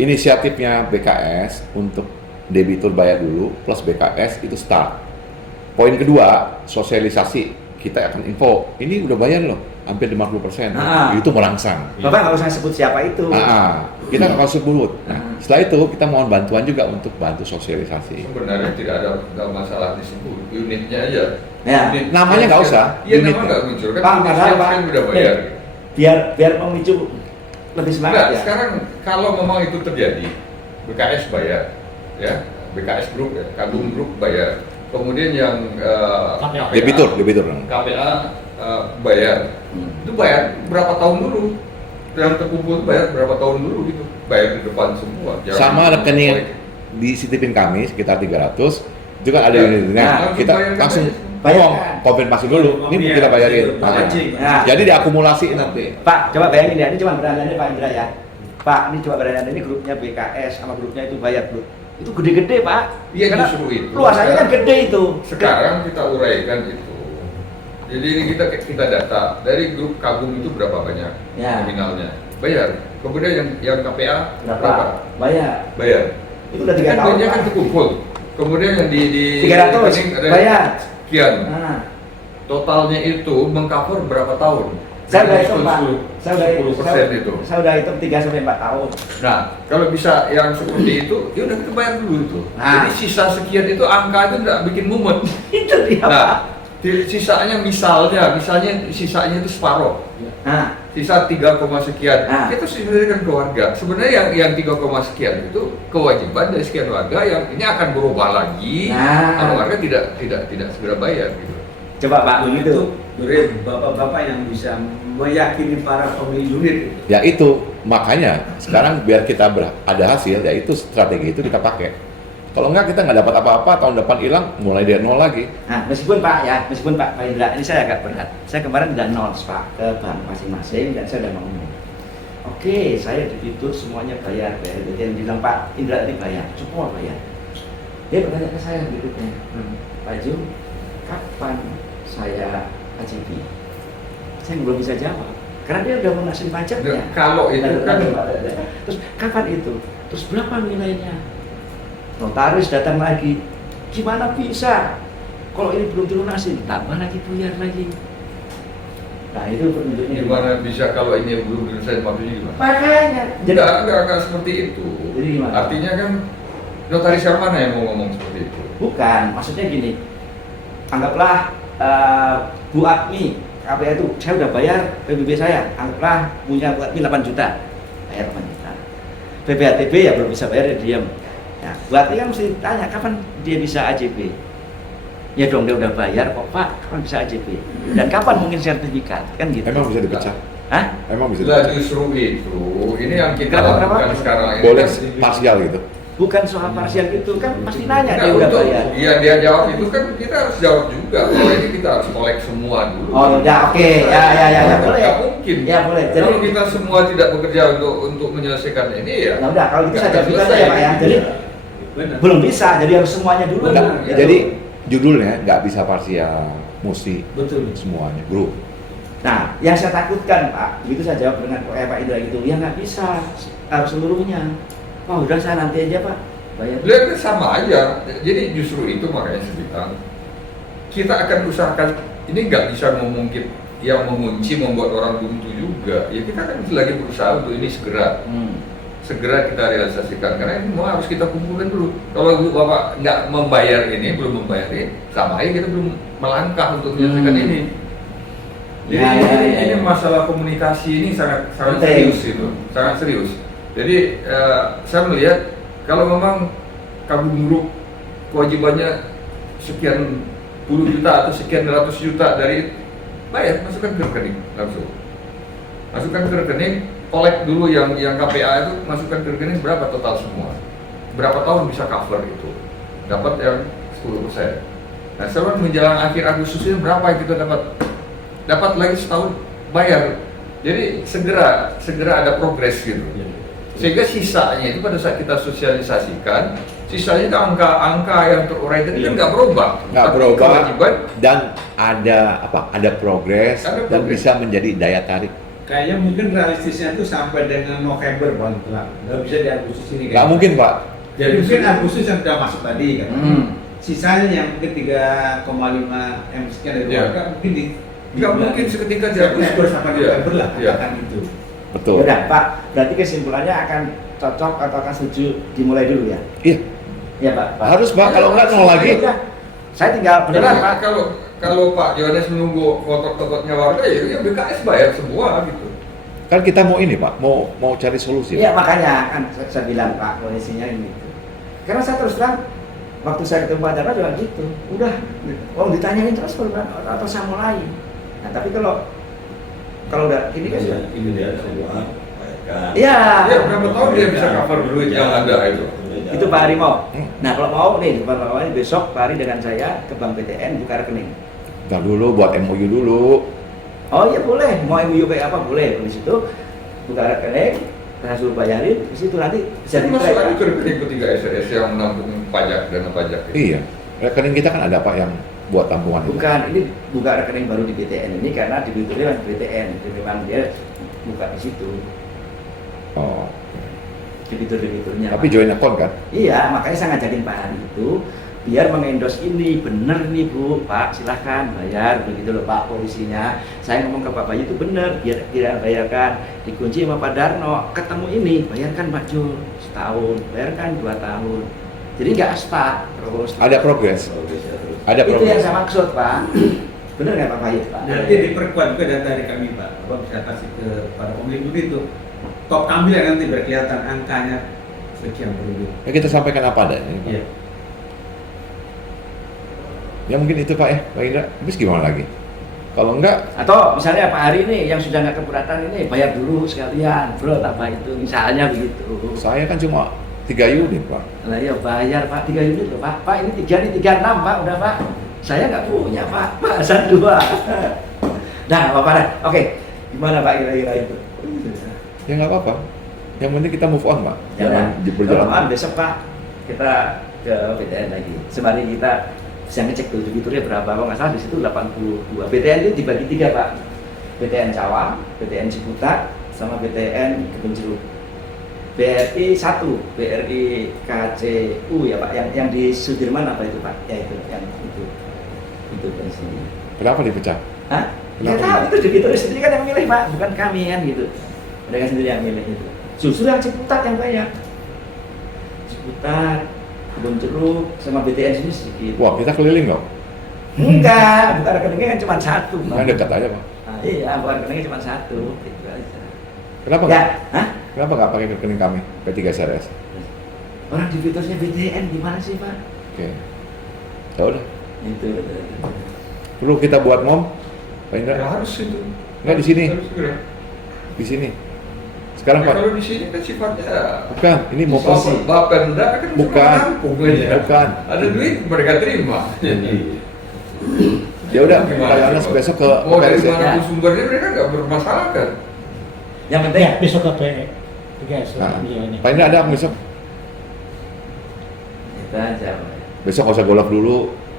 Inisiatifnya BKS untuk debitur bayar dulu plus BKS itu start. Poin kedua, sosialisasi. Kita akan info, ini udah bayar loh, hampir 50%. Ah. Itu merangsang. Bapak nggak usah sebut siapa itu. Kita nggak akan sebut. Nah, setelah itu kita mohon bantuan juga untuk bantu sosialisasi. sebenarnya tidak ada masalah disebut unitnya aja. Ya. Unit Namanya nggak usah, Iya, unitnya. nama nggak muncul kan. Pak, unit padahal, siap Pak. kan udah bayar. Biar memicu lebih semangat Enggak, ya. sekarang kalau memang itu terjadi, BKS bayar, ya, BKS Group, ya, Kagum Group bayar. Kemudian yang KPA, Debitur. KPA bayar. Itu bayar berapa tahun dulu? Yang terkumpul itu bayar berapa tahun dulu gitu? Bayar di depan semua. Jangan Sama di- rekening disitipin kami sekitar 300, itu kan ada Ya. unitnya. Nah, Kita bayarkan langsung aja. ngomong, konfirmasi dulu, ini Iya, kita bayarin. betul, Nah, wajib. Nah. jadi diakumulasi nanti. Pak, coba bayangin ya, ini cuma berandanya Pak Indra ya. Pak, ini coba berandanya, ini grupnya BKS sama grupnya itu bayar bro. Itu gede-gede Pak. Iya, Karena justru itu. luasannya kan gede itu. Sekarang kita uraikan itu. Jadi ini kita data dari grup Kagum itu berapa banyak Ya. nominalnya, bayar. Kemudian yang KPA Berapa? Bayar. bayar. Itu udah 3 Kan tahun duitnya Pak. kan terkumpul. Kemudian yang di 300 rekening ada bayar. sekian. Nah, Totalnya itu mengcover berapa tahun? saya udah hitung Pak. 10% Saya udah hitung. 10% itu. Saya udah hitung 3 sampai 4 tahun. Nah, kalau bisa yang seperti itu, ya udah kita bayar dulu itu. Nah. Jadi sisa sekian itu angka itu nggak bikin mumet. Itu dia Nah, Pak. sisanya misalnya sisanya itu separuh. Nah, Sisa 3, sekian. Nah. Itu sebenarnya kan keluarga. Sebenarnya yang 3, sekian itu kewajiban dari sekian warga yang ini akan berubah lagi. Nah. Kalau warga tidak segera bayar gitu. coba Pak Itu begitu. dari bapak-bapak yang bisa meyakini para pemilik unit. Ya itu, makanya sekarang biar kita ada hasil, ya itu strategi itu kita pakai. Kalau enggak kita nggak dapat apa-apa, tahun depan hilang, mulai dari nol lagi. Nah, meskipun Pak Indra, ini saya agak berat. Saya kemarin udah nons Pak ke bank masing-masing dan saya udah ngomong. Oke, saya debitur semuanya bayar. Yang bilang Pak Indra tadi bayar, semua bayar. Dia bertanya ke saya berikutnya, Pak Jum, kapan saya AJB? Saya belum bisa jawab, karena dia udah lunasin pajaknya. Nah, kalau itu kan Terus kapan itu? Terus berapa nilainya? Notaris datang lagi, gimana bisa? Kalau ini belum dilunasin, tambah lagi buyar lagi. Nah itu penunjuknya. gimana bisa kalau ini belum diselesaikan maksudnya gimana? Makanya. Jadi Enggak seperti itu. Jadi gimana? Artinya kan notaris yang mana yang mau ngomong seperti itu? bukan, maksudnya gini. Anggaplah Bu Agni KPA itu saya udah bayar PBB saya, anggaplah punya buat 8 juta, bayar 8 juta. PPATB ya belum bisa bayar, dia diam. Nah, berarti kan mesti tanya kapan dia bisa AJB. Ya dong, dia udah bayar kok Pak, kapan bisa AJB? Dan kapan mungkin sertifikat, kan gitu. Emang bisa dipecah? Hah? Emang bisa Lah dipecah? justru itu, ini yang kita Kenapa? lakukan sekarang ini. Boleh kan- parsial gitu? Bukan soal parsial gitu, kan pasti nanya Enggak, dia udah untuk bayar. dia jawab itu kan kita harus jawab juga. Kalau ini kita harus kolek semua dulu. Oh ya oke, ya boleh. Nggak mungkin. Ya boleh. Jadi Kalau kita semua tidak bekerja untuk menyelesaikan ini ya. ya udah kalau gitu nggak saya akan jawab selesai. ya Pak ya. Jadi Benar. belum bisa, jadi harus semuanya dulu. Nggak, Gitu. jadi judulnya nggak bisa parsial, mesti Betul. semuanya, bro. Nah, yang saya takutkan Pak, begitu saya jawab dengan Pak Indra gitu, ya nggak bisa harus seluruhnya. Oh udah saya nanti aja Pak bayar. Lihat kan sama aja. Jadi justru itu makanya saya bilang kita akan usahakan ini nggak bisa ngomong yang mengunci membuat orang buntu juga. Ya kita kan lagi berusaha untuk ini segera kita realisasikan karena ini semua harus kita kumpulkan dulu. Kalau Bapak nggak membayar ini, belum membayarin, sama aja kita belum melangkah untuk menyelesaikan ini. Jadi ini masalah komunikasi ini sangat Penting. serius itu, sangat serius. Jadi saya melihat kalau memang kamu buruk kewajibannya sekian puluh juta atau sekian ratus juta dari bayar, masukkan ke rekening langsung. Masukkan ke rekening, kolek dulu yang KPA itu, masukkan ke rekening berapa total semua. Berapa tahun bisa cover itu. Dapat yang 10%. Nah, sekarang menjelang akhir Agustus ini berapa yang kita dapat? Dapat lagi setahun bayar. Jadi segera ada progres gitu. Sehingga sisanya itu pada saat kita sosialisasikan, sisanya itu angka yang terurai tadi kan nggak berubah. Nggak Tapi berubah kewajiban dan ada progres Ada dan progres. bisa menjadi daya tarik. Kayaknya mungkin realistisnya itu sampai dengan November paling telat. Nggak bisa di Agustus ini. Nggak mungkin Pak. Jadi mungkin Agustus yang sudah masuk tadi kan. Sisanya yang mungkin 3,5 M sekian dari Ya. warga mungkin di nggak mungkin seketika September sampai Iya. November lah Iya. katakan itu. Betul. Udah Pak, berarti kesimpulannya akan cocok atau akan setuju dimulai dulu ya? Iya. Ya Pak. Harus Pak, kalau nggak nol lagi. Udah. Saya tinggal beneran Pak. Kalau Pak Yohanes menunggu kotor-kotornya warga ya BKS bayar semua gitu. Kan kita mau ini Pak, mau cari solusi. Iya makanya kan saya bilang Pak kondisinya ini gitu. Karena saya terus terang waktu saya ketemu Pak Darma juga gitu. Udah, ditanyain terus atau saya mulai. Nah tapi kalau udah ini kan sudah. Ini dia semua bayarkan. Iya. Ya berapa tahun dia bisa cover duit yang ada itu. Itu Pak Hari mau. Nah kalau mau nih Pak Hari besok Pak Hari dengan saya ke Bank BTN buka rekening. Ntar dulu buat MOU dulu. Oh iya boleh, mau MOU kayak apa boleh. Di situ buka rekening, saya suruh bayarin, di situ nanti bisa Masuk lagi di-track. ke rekening ketiga SRS yang menampung pajak dana pajak. Iya. Rekening kita kan ada Pak yang buat tampungan itu. Bukan, ini buka rekening baru di BTN ini karena debiturnya di BTN, jadi memang dia buka di situ Oh. debiturnya. Tapi join account kan? Iya, makanya saya ngajakin Pak Hari itu biar mengendos ini bener nih Bu, Pak silahkan bayar begitu loh Pak polisinya. Saya ngomong ke Pak Bayu itu bener, biar tidak bayarkan dikunci sama Pak Darno. Ketemu ini bayarkan Pak Jul setahun, bayarkan 2 tahun. Jadi nggak stuck terus. Ada progres. Ada Itu yang progres. saya maksud Pak. Bener nggak Pak Bayu Pak? Nanti diperkuat juga data dari kami Pak. Bapak bisa kasih ke para pemilik begitu. Top ambil yang nanti biar kelihatan angkanya sekian berubah. Ya kita sampaikan apa adanya. Iya. Ya mungkin itu Pak ya, Pak Indra. Habis gimana lagi? Kalau enggak, Atau misalnya Pak Hari ini yang sudah nggak keberatan ini bayar dulu sekalian, bro, apa itu misalnya begitu. saya kan cuma 3 unit Pak. Lah ya bayar Pak 3 unit loh Pak. Pak ini 3 ini 36 Pak udah Pak. Saya nggak punya Pak. Masa 2. Nah apa-apa dah. Oke. Gimana Pak kira-kira itu? Ya nggak apa-apa. Yang penting kita move on Pak. Jangan berjalan. Kalau besok Pak kita ke BTN lagi. Sembari kita bisa ngecek tuh debiturnya berapa. Kalau nggak salah di situ 82. BTN itu dibagi 3 Pak. BTN Cawang, BTN Ciputat, sama BTN Kebun Jeruk. BRI 1, BRI KCU ya Pak, yang di Sudirman apa itu Pak? Ya itu, yang itu pensiunnya. Kenapa dipecah? Hah? Ya Kenapa? tahu, itu debitur sendiri kan yang milih Pak, bukan kami kan gitu. Mereka sendiri yang milih itu. Justru yang Ciputat yang banyak. Ciputat, Kebun Jeruk, sama BTN sini sedikit. Wah kita keliling dong. Enggak, bukan rekeningnya kan cuma 1 Pak. Kan dekat aja Pak. Iya, bukan rekeningnya cuma satu, itu aja. Kenapa Ya, nggak? hah? Kenapa nggak pakai rekening kami P3 SRS? Orang debiturnya BTN gimana sih Pak? Oke. Ya udah. Itu. Perlu kita buat mom? Pak Indra? Ya harus itu. Nggak di sini. Harus segera. Di sini. Sekarang Ya, Pak. kalau di sini kan sifatnya Bukan, ini mau Bapak Bapenda kan cuma Bukan. nampung aja. Bukan. Ada duit mereka terima. Ya udah, Gimana Pak Yohanes sih, Pak? besok ke mau dari PRS. mana pun sumbernya mereka nggak bermasalah kan. Yang penting Ya, besok ke PE 3 Nah, beliaunya. Pak Indra ada apa besok? itu aja Pak. Besok nggak usah golf dulu,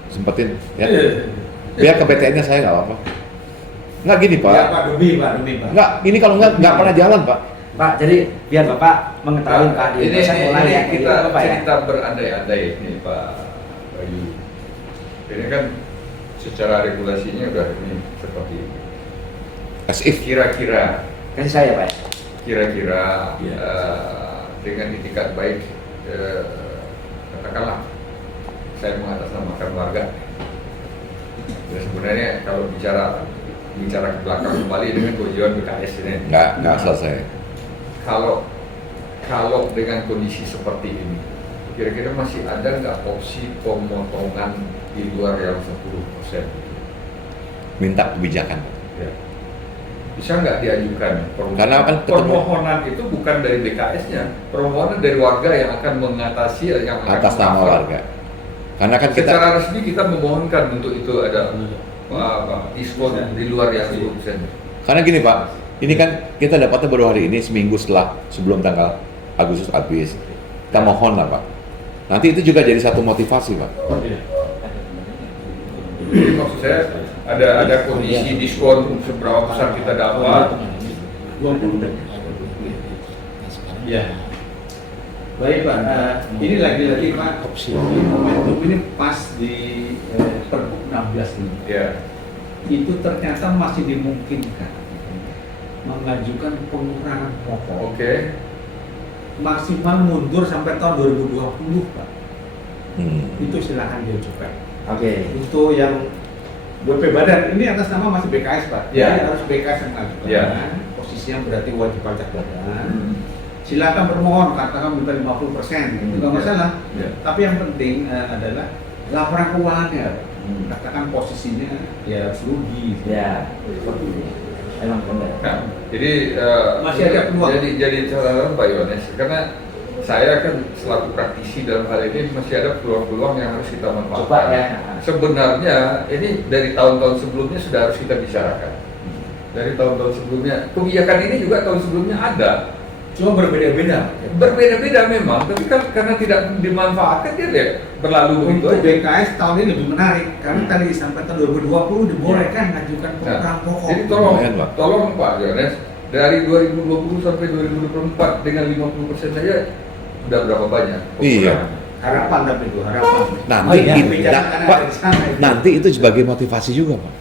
sempetin ya. Iya. Biar ke BTN-nya saya nggak apa-apa. Nggak gini Pak. Ya Pak, demi Pak. Nggak, ini kalau nggak pernah jalan Pak. Pak, jadi biar Bapak mengetahui Pak di ini Indonesia mulai yang kita gitu, Pak ya. cerita berandai-andai nih Pak Bayu. Ini kan secara regulasinya udah ini seperti ini. As if. Kira-kira Kasih saya Pak. kira-kira Iya. dengan itikat baik katakanlah saya mengatasnamakan warga. Dan sebenarnya kalau bicara ke belakang kembali dengan tujuan BKS ini. Nggak selesai. Kalau dengan kondisi seperti ini, kira-kira masih ada nggak opsi pemotongan di luar yang 10%? Minta kebijakan. Ya. Bisa nggak diajukan Karena kan ketemu- permohonan itu bukan dari BKS-nya, permohonan dari warga yang akan mengatasi yang akan Atas nama meng-cover. warga. Karena kan kita Secara resmi kita memohonkan untuk itu ada diskon di luar yang 10%. karena gini Pak, ini kan kita dapatnya baru hari ini seminggu sebelum tanggal Agustus habis. Kita mohon lah Pak. Nanti itu juga jadi satu motivasi Pak. Jadi maksud saya ada kondisi diskon seberapa besar kita dapat. Ya. Baik Pak, ini lagi-lagi Pak, momentum ini pas di Pergub 16 ini. Ya. Itu ternyata masih dimungkinkan mengajukan pengurangan pokok Oke. maksimal mundur sampai tahun 2020 Pak. Itu silakan diajukan. Oke. Untuk yang BP Badan ini atas nama masih BKS Pak. Ya. Jadi harus BKS yang mengajukan. Ya. Posisinya berarti wajib pajak badan. Silakan bermohon, katakan minta 50%, itu nggak Ya. masalah. Ya. Tapi yang penting adalah laporan keuangannya. Katakan posisinya ya harus rugi. Ya, seperti ini. Emang benar. Nah, jadi Masih ada peluang. Jadi catatan Pak Yohanes, karena saya kan selaku praktisi dalam hal ini masih ada peluang-peluang yang harus kita manfaatkan. Coba ya. Sebenarnya ini dari tahun-tahun sebelumnya sudah harus kita bicarakan. Dari tahun-tahun sebelumnya, kebijakan ini juga tahun sebelumnya ada. Cuma berbeda-beda. Berbeda-beda memang, tapi kan karena tidak dimanfaatkan dia berlalu begitu Untuk aja. BKS tahun ini lebih menarik karena tadi sampai tahun 2020 dibolehkan mengajukan pengurangan pokok. Jadi tolong, Lumayan, Pak. tolong Pak Yohanes, dari 2020 sampai 2024 dengan 50% saja udah berapa banyak? Iya. Harapan tapi itu harapan. Nanti Oh, iya. Kebijakannya Pak, ada di sana, itu. nanti itu sebagai motivasi juga Pak.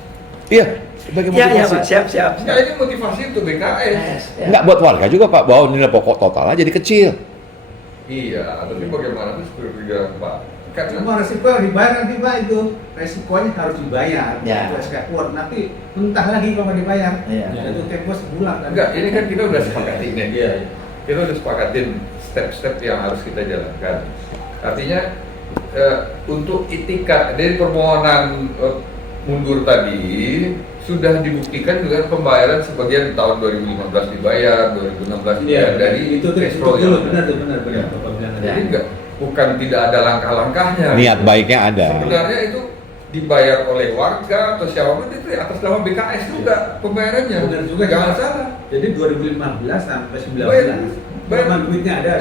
Iya, sebagai Ya, ya motivasi. Pak, siap. Ya ini motivasi untuk BKS. Ya. Enggak buat warga juga Pak, bahwa nilai pokok totalnya jadi kecil. Iya, tapi bagaimana itu seperti Pak? Karena Cuma resiko dibayar nanti Pak itu resikonya harus dibayar. Ya. Itu SK keluar nanti entah lagi kalau nggak dibayar. Iya. Itu tempo sebulan kan. enggak, ini kan kita udah sepakatin ya. Iya. Kita udah sepakatin step-step yang harus kita jalankan. Artinya untuk itikat dari permohonan mundur tadi sudah dibuktikan dengan pembayaran sebagian tahun 2015 dibayar, 2016 dibayar dari itu tuh cash flow dulu yang benar ada. tuh benar Bapak bilang tadi. Jadi enggak, bukan tidak ada langkah-langkahnya. Niat baiknya ada. Sebenarnya itu dibayar oleh warga atau siapapun itu atas nama BKS juga pembayarannya. Benar juga, Jangan Pak. salah. Jadi 2015 sampai 19 Bayar. memang duitnya ada.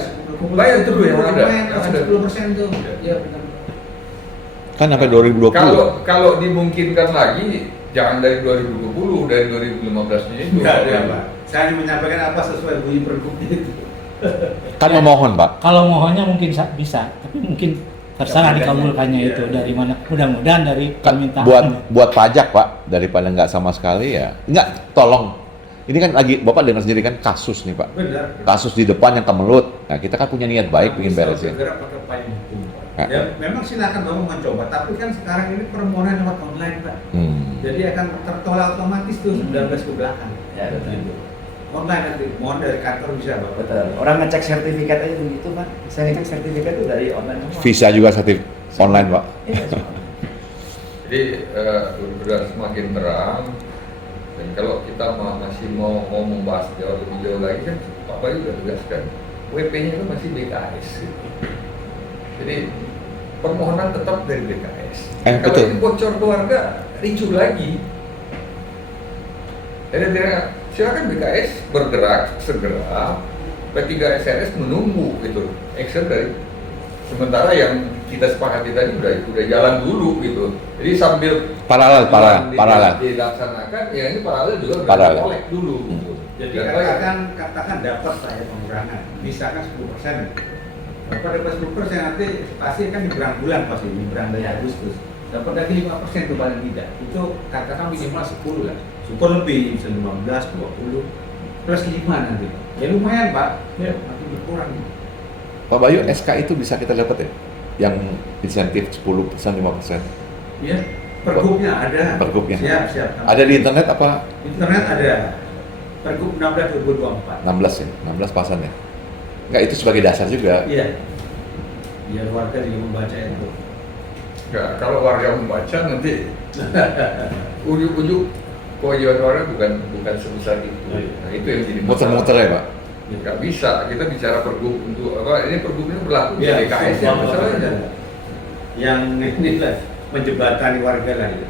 Bayar dulu yang ada. Yang Yang ada. 10% tuh. Iya. Iya benar. Kan sampai 2020. Kalau dimungkinkan lagi, jangan dari 2020, dari 2015-nya itu. Enggak ada Pak. Saya hanya menyampaikan apa sesuai bunyi pergubnya itu. Kan memohon Pak. Kalau mohonnya mungkin bisa, tapi mungkin terserah dikabulkannya Iya. itu dari mana. Mudah-mudahan dari Kan permintaan. buat pajak Pak, daripada nggak sama sekali ya. Enggak, tolong. Ini kan lagi Bapak dengar sendiri kan kasus nih Pak. Benar. Kasus di depan yang kemelut. Nah kita kan punya niat baik ingin beresin. Segera pakai payung hukum Pak. Ya, memang silakan Bapak mencoba, tapi kan sekarang ini permohonan lewat online, Pak. Jadi akan tertolak otomatis tuh 19 ke belakang. Ya, betul. Online nanti, mohon dari kantor bisa Bapak. Betul. Orang ngecek sertifikat aja begitu, Pak. Saya ngecek sertifikat itu dari online semua. Visa juga online, Pak. Iya, semua. Jadi sudah semakin terang. Dan kalau kita masih mau membahas lebih jauh lagi kan Pak Bayu sudah tegaskan WP-nya itu masih BKS. Jadi permohonan tetap dari BKS. Kalau betul. ini bocor keluarga, ricu lagi. Jadi silakan BKS bergerak segera. P3 SRS menunggu gitu action dari sementara yang kita sepakati tadi udah jalan dulu gitu. Jadi sambil Paralel. dilaksanakan, ya ini paralel juga udah Paralel. kolek dulu. Gitu. Jadi Dan katakan dapat saya pengurangan, misalkan 10%. Dapat 10% nanti pasti kan nyebrang bulan pasti nyebrang dari Agustus. Dapat lagi 5% tuh paling tidak. Itu katakan minimal 10 lah. Syukur lebih bisa 15, 20 plus 5 nanti. Ya lumayan Pak. Ya nanti berkurang. Pak Bayu, SK itu bisa kita dapat ya? Yang insentif 10%, 5%. Ya, pergubnya ada. Pergubnya. Siap. Ada di internet apa? Internet ada. Pergub 16 2024. 16 ya? 16 pasan ya? Enggak, itu sebagai dasar juga. Iya. Biar warga juga membaca itu. enggak, kalau warga membaca nanti ujuk-ujuk kewajiban warga bukan sebesar itu. Nah, itu yang jadi Muter-muter ya, Pak? Nggak bisa, kita bicara pergub untuk apa? Ini pergubnya berlaku di Iya, DKS ya masalahnya. Yang ini lah menjembatani warga lah itu.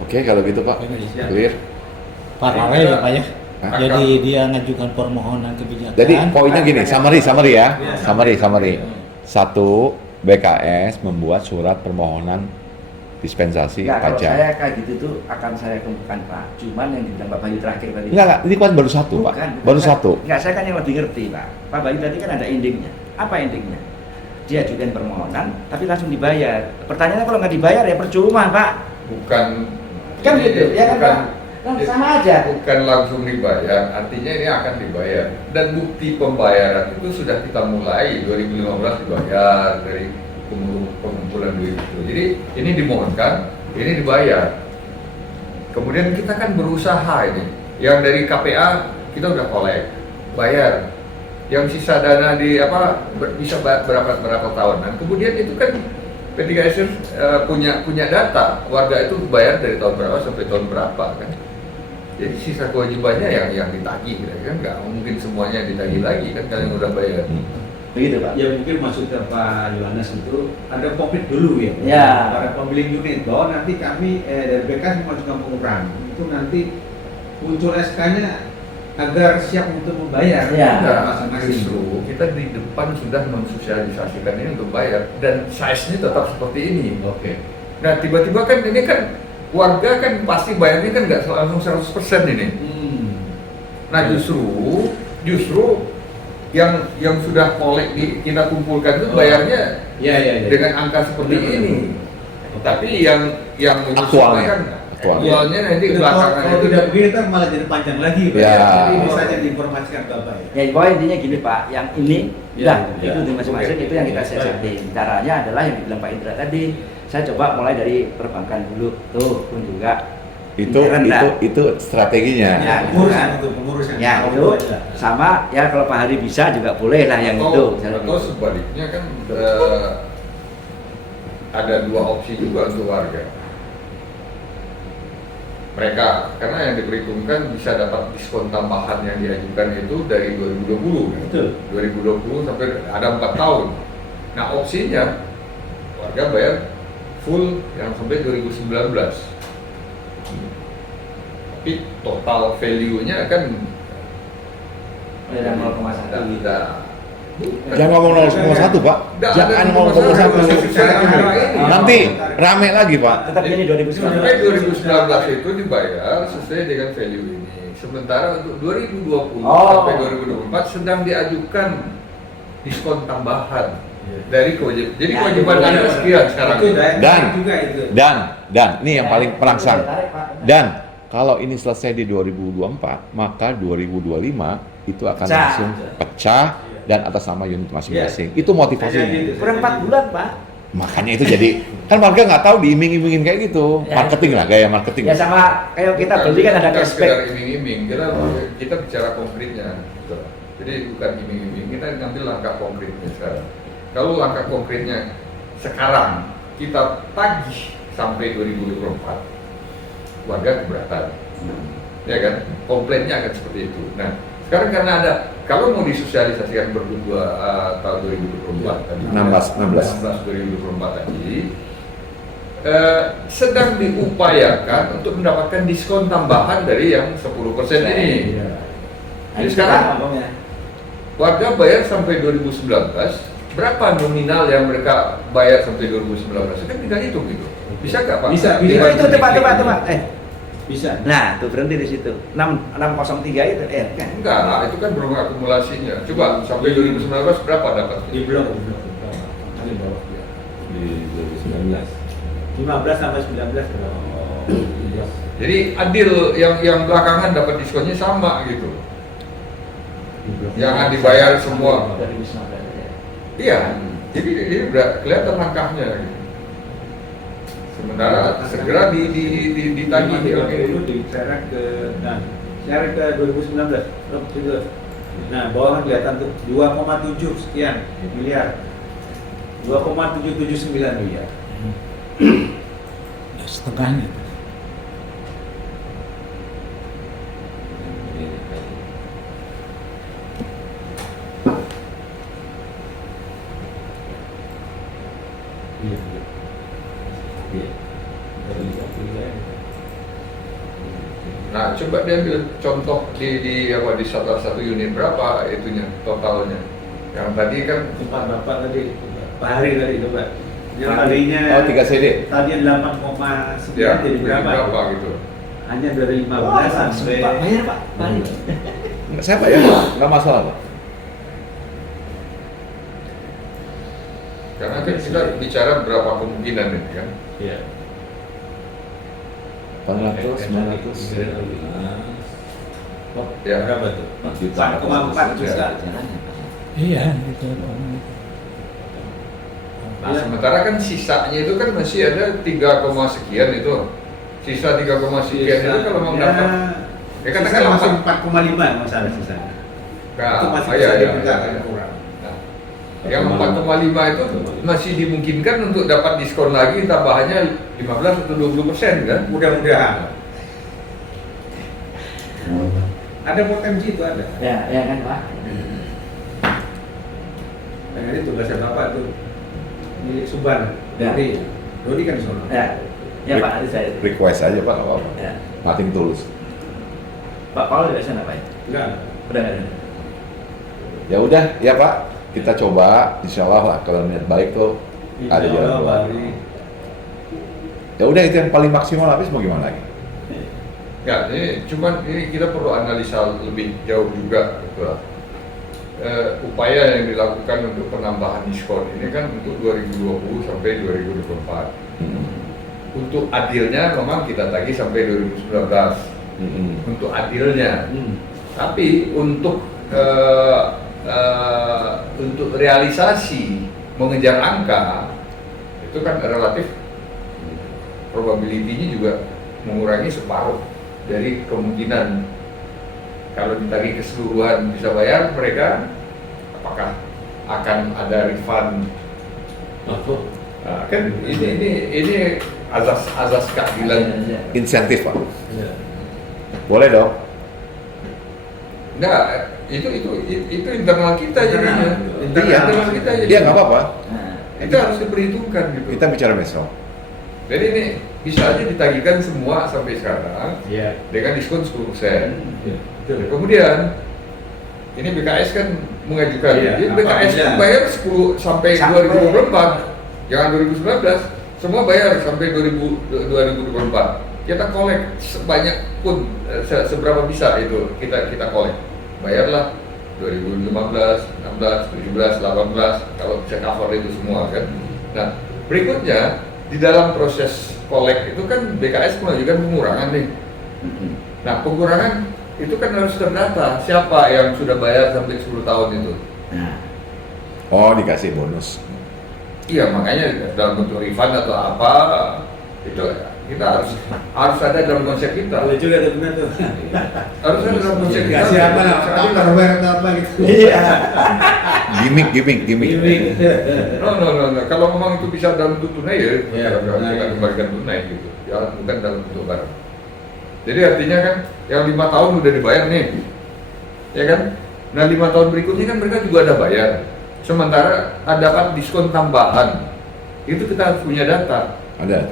Oke, kalau gitu Pak. Clear. Paralel ya Pak ya. Akan- Jadi dia ngajukan permohonan kebijakan. Jadi poinnya gini, summary ya. Iya, Summary. 1, BKS membuat surat permohonan dispensasi Enggak, kalau pajak. saya kayak gitu tuh akan saya kemukakan Pak. Cuman yang dibilang Pak Bayu terakhir tadi. Enggak, ini kan baru satu, Pak. Baru satu. Enggak, saya kan yang lebih ngerti Pak. Pak Bayu tadi kan ada endingnya. Apa endingnya? Dia ajukan permohonan, tapi langsung dibayar. Pertanyaannya kalau nggak dibayar ya percuma Pak. Bukan Kan gitu, ya kan Pak? Kan Iya. sama aja. Bukan langsung dibayar, artinya ini akan dibayar. Dan bukti pembayaran itu sudah kita mulai 2015 dibayar dari pengumpulan duit itu. Jadi ini dimohonkan, ini dibayar. Kemudian kita kan berusaha ini. Yang dari KPA kita udah kolek, bayar. Yang sisa dana di bisa berapa tahunan. Kemudian itu kan P3S punya data warga itu bayar dari tahun berapa sampai tahun berapa kan. Jadi sisa kewajibannya yang ditagih kan nggak mungkin semuanya ditagih lagi kan kalian udah bayar. Begitu Pak. Ya mungkin maksudnya Pak Yohanes itu ada komplit dulu ya. Ya. Para pemilik unit bahwa nanti kami dari BKS mengajukan pengurangan itu nanti muncul SK-nya agar siap untuk membayar. Ya. Masing-masing. Justru kita di depan sudah mensosialisasikan ini untuk bayar dan size-nya tetap seperti ini. Oke. Nah tiba-tiba kan ini kan warga kan pasti bayarnya kan nggak langsung 100% ini. Nah justru yang sudah kolek kita kumpulkan itu bayarnya Ya. dengan angka seperti Benar. ini. Tapi yang Aktualnya. kan Aktualnya. aktualnya nanti Itu belakangan kalau itu tidak begini kan malah jadi panjang lagi. Pak. Ya. Jadi ini saja diinformasikan Bapak ya. Ya pokoknya intinya gini Pak, yang ini Ya, itu di masing-masing Oke. itu yang kita siasatin. Caranya adalah yang dibilang Pak Indra tadi. Saya coba mulai dari perbankan dulu, tuh pun juga Itu strateginya. Ya, pengurusan. Ya itu sama ya kalau Pak Hari bisa juga boleh lah yang itu. Misalnya Atau gitu. sebaliknya kan ada dua opsi juga untuk warga. Mereka karena yang diperhitungkan bisa dapat diskon tambahan yang diajukan itu dari 2020. Betul. 2020 sampai ada 4 tahun. Nah opsinya warga bayar full yang sampai 2019. Tapi total value-nya kan Beda 0,1 gitu. Jangan ngomong 0,1, Pak. Nggak, Jangan ada ngomong 0,1. 0,1. Nanti rame lagi, Pak. Tetap ini 2019. Sampai 2019 itu dibayar sesuai dengan value ini. Sementara untuk 2020 sampai 2024 sedang diajukan diskon tambahan dari kewajiban. Jadi Ya, kewajiban itu Anda sekian sekarang. Itu Dan juga itu. Dan ini yang paling perangsang. Tarik, Pak. Dan kalau ini selesai di 2024, maka 2025 itu akan Pecah. langsung pecah dan atas nama unit masing-masing. Itu motivasinya. Kurang 4 bulan, Pak. Makanya itu jadi kan warga nggak tahu diiming-imingin kayak gitu. Ya. Marketing lah, gaya marketing. Ya sama kayak kita beli kan ada Bukan cashback. sekedar iming-iming, kita bicara konkretnya. Gitu. Jadi bukan iming-iming, kita ngambil langkah konkretnya sekarang. Kalau langkah konkretnya sekarang kita tagih sampai 2024, warga keberatan. Ya kan? Komplainnya akan seperti itu. Nah, sekarang karena ada, kalau mau disosialisasikan berdua tahun 2024 tadi, 16 2024 tadi, sedang diupayakan untuk mendapatkan diskon tambahan dari yang 10% ini. Jadi sekarang warga bayar sampai 2019, berapa nominal yang mereka bayar sampai 2019? Kan tinggal hitung gitu. Bisa nggak Pak? Bisa. Itu tepat. Bisa. Nah, tuh berhenti di situ. 603 itu kan. Enggak, itu kan belum akumulasinya. Coba sampai 2019 berapa dapatnya? Di blok. Ini bawah dia. Di 2019. 15 sampai 19 berapa? Jadi adil, yang belakangan dapat diskonnya sama gitu. Jangan dibayar semua. 2019 ya. Iya. Jadi ini udah kelihatan langkahnya gitu. Sementara segera ditagih dulu diseret ke seret ke 2019 juga. Nah, bawah kan kelihatan tuh 2,7 sekian miliar. 2,779 miliar. Ya, setengahnya. Nah, coba diambil contoh di salah satu unit berapa itunya totalnya. Yang tadi kan Tempat Bapak tadi, Pak Hari tadi itu, Pak. Yang tadinya Oh, 3 CD. tadi 8,9 ya jadi berapa? gitu. Hanya dari 15 sampai Pak, bayar Pak. Balik. Saya Pak ya, nggak masalah Pak. Karena kan kita bicara berapa kemungkinan ini kan. Iya. 400, 900. Ya. Berapa tuh? 4 juta. 4,4 juta. Iya, gitu. Nah, sementara kan sisanya itu kan masih ada 3, sekian itu. Sisa 3, sekian itu kalau mau dapat ya katakan masih 8. 4,5 masih ada sisanya. Nah, Itu masih iya, bisa iya, diminta iya. kurang. Nah, yang 4,5 itu masih dimungkinkan untuk dapat diskon lagi tambahannya 15 atau 20% kan? Mudah-mudahan. Ada potensi itu ada. Ya kan Pak. Dan ini tugasnya Bapak tuh milik Suban. Ya. Dodi kan di sana. Ya Pak, ada saya. Request aja Pak, nggak apa-apa. Ya. Nothing tulus. Pak Paul dari sana Pak ya? Enggak. Udah nggak ada. Ya udah, ya Pak, kita coba, insya Allah lah kalau niat baik tuh ada jalan keluar. Ya udah itu yang paling maksimal, habis mau gimana lagi? Ya, ini cuman ini kita perlu analisa lebih jauh juga gitu lah. Upaya yang dilakukan untuk penambahan diskon ini kan untuk 2020 sampai 2024. Untuk adilnya memang kita tagih sampai 2019. Untuk adilnya. Tapi untuk realisasi mengejar angka itu kan relatif probability-nya juga mengurangi separuh dari kemungkinan kalau ditagih keseluruhan bisa bayar mereka, apakah akan ada refund? Nah, kan ini azas keadilan. Insentif Pak. Boleh dong. Enggak, itu internal kita jadinya. Internal kita jadi. Iya nggak apa-apa. Itu harus diperhitungkan gitu. Kita bicara besok. Jadi ini bisa aja ditagihkan semua sampai sekarang dengan diskon 10%. Kemudian ini BKS kan mengajukan, jadi BKS kan bayar 10 sampai 2024, jangan 2019, semua bayar sampai 2024. Kita kolek sebanyak pun seberapa bisa itu kita kolek, bayarlah 2015, 16, 17, 18 kalau bisa cover itu semua kan. Nah berikutnya di dalam proses kolek itu kan BKS mengajukan pengurangan nih. Nah pengurangan itu kan harus terdata siapa yang sudah bayar sampai 10 tahun itu. Nah, Oh, dikasih bonus. Iya, makanya dalam bentuk refund atau apa itu kita harus ada dalam konsep kita. Boleh juga tuh, benar tuh. Harus ada dalam konsep kita. Kasih apa lah, Tupperware atau apa gitu. iya. Gimmick. No. Kalau memang itu bisa dalam bentuk tunai ya, Iya, kita tunai. kembalikan tunai gitu. Ya, bukan dalam bentuk barang. Jadi artinya kan yang 5 tahun udah dibayar nih, ya kan? Nah 5 tahun berikutnya kan mereka juga ada bayar. Sementara dapat diskon tambahan, itu kita harus punya data. Ada.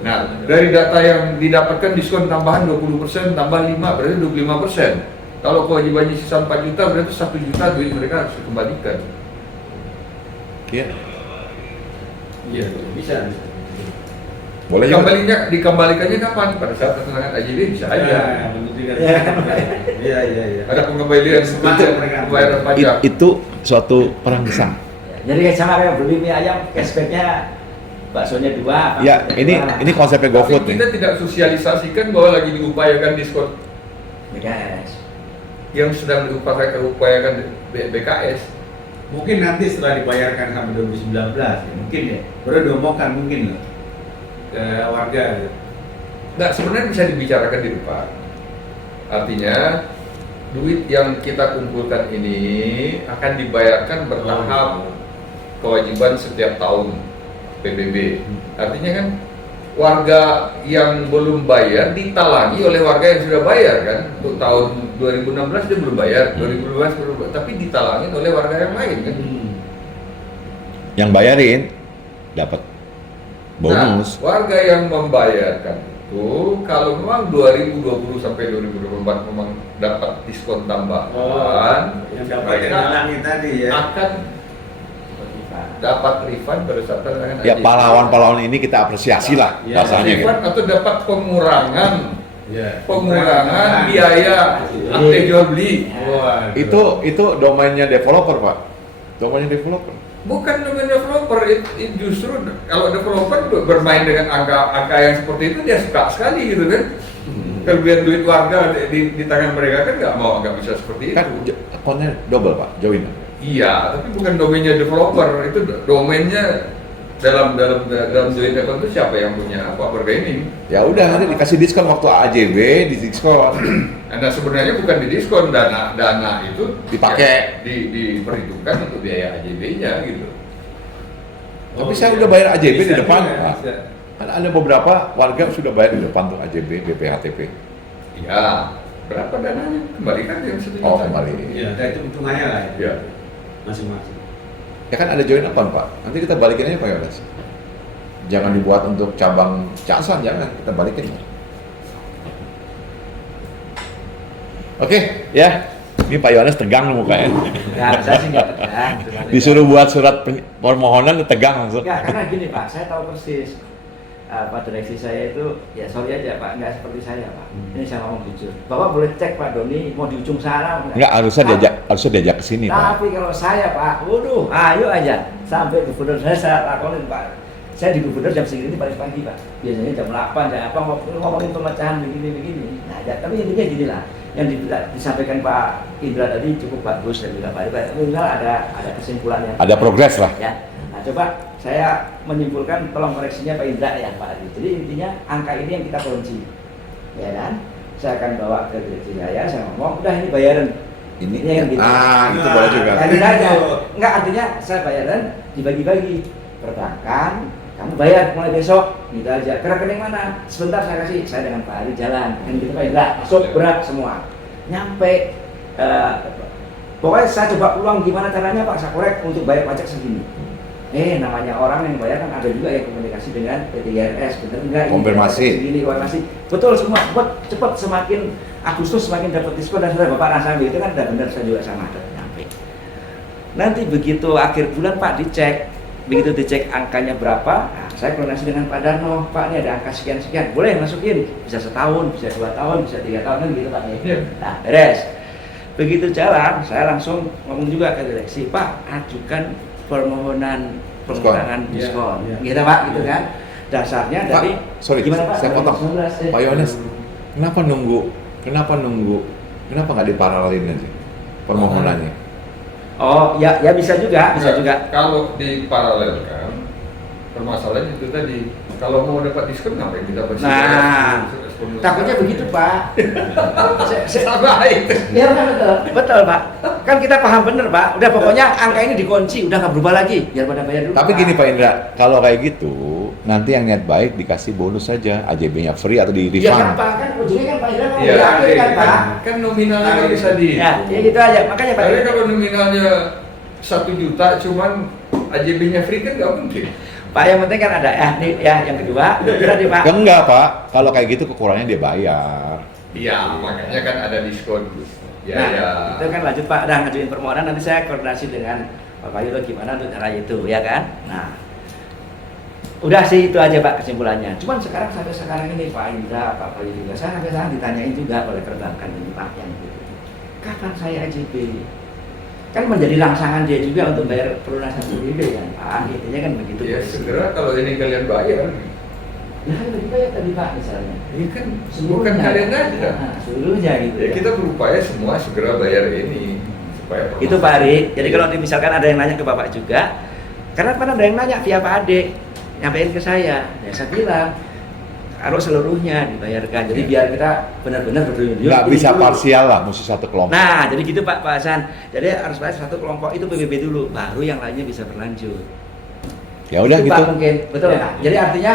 Nah, dari data yang didapatkan diskon tambahan 20%, tambah 5, berarti 25%. Kalau kewajibannya sisa 4 juta, berarti 1 juta duit mereka harus dikembalikan. Iya. Iya, bisa. Boleh juga. Dikembalikannya kapan? Pada saat ketenangan AJB bisa aja. benar juga. Iya. Iya. Ada pengembalian pembayaran pajak. Itu suatu perangsang. Jadi sama kayak beli mie ayam, cashbacknya baksonya 2. Ya, ini konsepnya GoFood Tapi nih. kita tidak sosialisasikan bahwa lagi diupayakan diskon BKS. yang sedang diupayakan BKS. Mungkin nanti setelah dibayarkan sampai 2019 ya, mungkin ya. Baru diomongkan mungkin loh ke warga. Nah, sebenarnya bisa dibicarakan di depan. Artinya duit yang kita kumpulkan ini akan dibayarkan bertahap, kewajiban setiap tahun PBB. Artinya kan warga yang belum bayar ditalangi oleh warga yang sudah bayar kan. Untuk tahun 2016 dia belum bayar, 2012 belum bayar, tapi ditalangin oleh warga yang lain kan. Yang bayarin dapat bonus. Nah, warga yang membayarkan itu kalau memang 2020 sampai 2024 memang dapat diskon tambahan, Yang dapat mereka yang tadi ya. akan dapat refund pada saat tantangan Ya AJB. pahlawan-pahlawan ini kita apresiasi lah Ya, rasanya gitu. refund atau dapat pengurangan Ya. biaya akte jual beli. Wah, Itu domainnya developer, Pak. Domainnya developer. Bukan dengan developer, justru kalau developer bermain dengan angka yang seperti itu dia suka sekali gitu kan. Kelebihan duit warga di tangan mereka kan nggak bisa seperti itu. Kan akunnya double, Pak. Join. Iya, tapi bukan domainnya developer, itu domainnya dalam joint account itu siapa yang punya apa bargaining. Ya udah nanti dikasih diskon waktu AJB, diskon. Nah sebenarnya bukan didiskon, dana itu Dipakai. ya, diperhitungkan untuk biaya AJB-nya gitu. Tapi saya udah bayar AJB di Bisa depan, juga, Pak. bisa. Kan ada beberapa warga sudah bayar di depan tuh AJB, BPHTP. Ya, berapa dananya? Kembalikan yang 1 juta. Oh, kembali. Ya, nah itu hitungannya lah Ya. masing-masing. Ya kan ada join account, Pak. Nanti kita balikin aja Pak Yones. Jangan dibuat untuk cabang Caksan, jangan. Kita balikin. Oke, ya. Ini Pak Yones tegang mukanya. Nah, saya sih nggak tegang. Disuruh buat surat permohonan tegang langsung. Enggak, karena gini Pak, saya tahu persis Pak direksi saya itu, ya sorry aja Pak, nggak seperti saya Pak. Ini saya ngomong jujur. Bapak boleh cek Pak Doni mau di ujung sana. Enggak, harusnya diajak ke sini, Pak. Tapi kalau saya Pak, waduh, ayo aja sampai gubernur saya lakonin Pak. Saya di gubernur jam segini paling pagi Pak. Biasanya jam 8, jam apa ngomongin pemecahan begini. Nah, ya, tapi intinya gini lah. Yang disampaikan Pak Indra tadi cukup bagus dan juga Pak Indra ada kesimpulan yang Ada progres lah. ya. Nah, coba saya menyimpulkan, tolong koreksinya Pak Indra ya Pak Adi. Jadi intinya angka ini yang kita kunci, ya kan? Saya akan bawa ke direksi saya ngomong, udah ini bayaran. Ini yang gitu. itu boleh juga. Nah, gitu aja. Enggak, artinya saya bayaran dibagi-bagi. Perbankan, kamu bayar mulai besok, gitu aja. Ke rekening mana? Sebentar saya kasih, saya dengan Pak Adi jalan. Kan gitu Pak Indra, masuk berat semua. Nyampe, pokoknya saya coba peluang gimana caranya Pak Sakorek untuk bayar pajak segini. Namanya orang yang bayar kan ada juga yang komunikasi dengan PTIRS, bener enggak? Konfirmasi. Segini, konfirmasi. Betul semua, cepat semakin Agustus semakin dapat diskon dan sudah Bapak rasa itu kan udah benar, saya juga sama ada nyampe. Nanti begitu akhir bulan Pak dicek, begitu dicek angkanya berapa, nah, saya koordinasi dengan Pak Darno, Pak ini ada angka sekian-sekian, boleh masukin, bisa setahun, bisa 2 tahun, bisa 3 tahun kan gitu Pak. Nah beres. Begitu jalan, saya langsung ngomong juga ke direksi, Pak ajukan permohonan pengurangan diskon, gitu Pak, gitu kan. Dasarnya Pak, dari sorry, gimana Pak? saya potong. 2019, Pak Yones, kenapa nunggu? Kenapa nggak diparalelin aja permohonannya? Oh, ya bisa juga, bisa juga. Kalau diparalelkan, permasalahannya itu tadi, kalau mau dapat diskon ngapain kita bersih? Nah, takutnya begitu Pak. Sama itu. Ya betul Pak. Kan kita paham bener Pak. Udah pokoknya angka ini dikunci, udah nggak berubah lagi. Biar pada bayar dulu. Tapi gini Pak Indra, kalau kayak gitu nanti yang niat baik dikasih bonus saja, AJB-nya free atau di Ya kan refund. Pak, kan ujungnya kan Pak Indra mau Iya, yakin kan Pak. kan nominalnya nggak bisa di. Ya gitu aja. Makanya Pak. Tapi kalau nominalnya 1 juta, cuman AJB-nya free kan nggak mungkin. Pak yang penting kan ada yang kedua tadi Pak. Enggak Pak, kalau kayak gitu kekurangannya dia bayar. Iya, makanya kan ada diskon. Ya, Nah, ya. itu kan lanjut Pak, udah ngajuin permohonan, nanti saya koordinasi dengan Pak Bayu gimana untuk cara itu, ya kan? Nah, udah sih itu aja Pak kesimpulannya. Cuman sampai sekarang ini Pak Indra, Pak Bayu juga, saya sampai sekarang ditanyain juga oleh perbankan ini Pak yang gitu. Kapan saya AJB? Kan menjadi rangsangan dia juga untuk bayar pelunasan PDB kan Pak, intinya kan begitu. Ya segera kalau ini kalian bayar. Ya kan begitu ya tadi Pak misalnya. Ini kan bukan kalian aja. Nah, seluruhnya gitu. Ya kita berupaya semua segera bayar ini supaya Itu Pak Ari. Jadi kalau misalkan ada yang nanya ke Bapak juga, karena pernah ada yang nanya via Pak Ade, nyampein ke saya. Ya saya bilang kalau seluruhnya dibayarkan. Jadi biar kita benar-benar berduyun-duyun. Nggak bisa dulu. parsial lah, mesti satu kelompok. Nah, jadi gitu Pak Hasan. Jadi harus bayar satu kelompok itu PBB dulu, baru yang lainnya bisa berlanjut. Ya udah Itu, gitu. Pak, mungkin betul Ya. Pak. Jadi artinya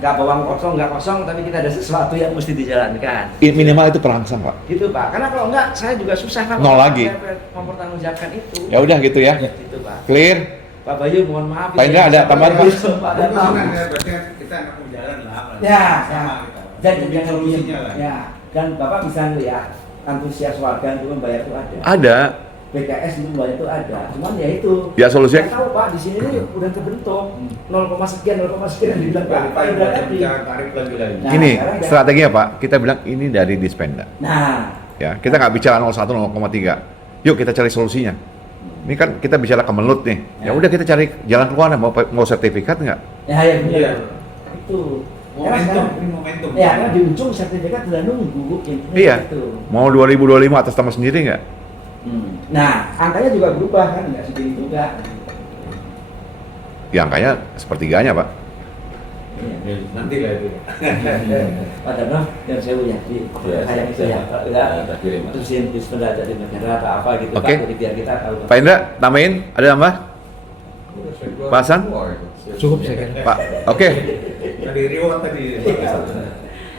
nggak bawang kosong, nggak kosong, tapi kita ada sesuatu yang mesti dijalankan. Minimal itu perangsang Pak. Gitu Pak. Karena kalau enggak, saya juga susah Pak. Nol lagi. Mempertanggungjawabkan itu. Ya udah gitu ya. Gitu Pak. Clear? Pak Bayu mohon maaf. Pak Indra, ada tambahan, Pak? Berarti kita akan berjalan lah. Ya, sama kita. Dan Bikin yang solusinya lah. ya, dan Bapak bisa lihat antusias warga untuk membayar itu ada. Ada. BKS untuk membayar itu ada. Cuman ya itu. Ya solusinya. Saya tahu Pak di sini ini udah kebentuk 0, sekian yang dibilang Pak Indra tadi. Tarik lagi. Nah, Ini sekarang ya. strateginya Pak, kita bilang ini dari Dispenda. Nah, Ya, kita nggak bicara 01, 0,3. Yuk kita cari solusinya. Ini kan kita bicara kemelut nih. Ya udah kita cari jalan keluar. Mau sertifikat nggak? ya benar. Iya. Itu. Momentum, ini momentum. Ya, karena di ujung sertifikat sudah nunggu. Iya. Gitu. Mau 2025 atas nama sendiri nggak? Nah, angkanya juga berubah kan, nggak segini juga. Ya angkanya sepertiganya Pak. Iya. Nanti lah itu. Padahal yang saya punya di kayak itu ya, Pak. Tak kirim. Terus yang dispenda dari negara atau apa gitu, Oke. Pak. Jadi biar kita tahu. Pak Indra, tambahin? Ada tambah? Pak Hasan? Cukup saya kira. Pak, oke. Tadi reward tadi.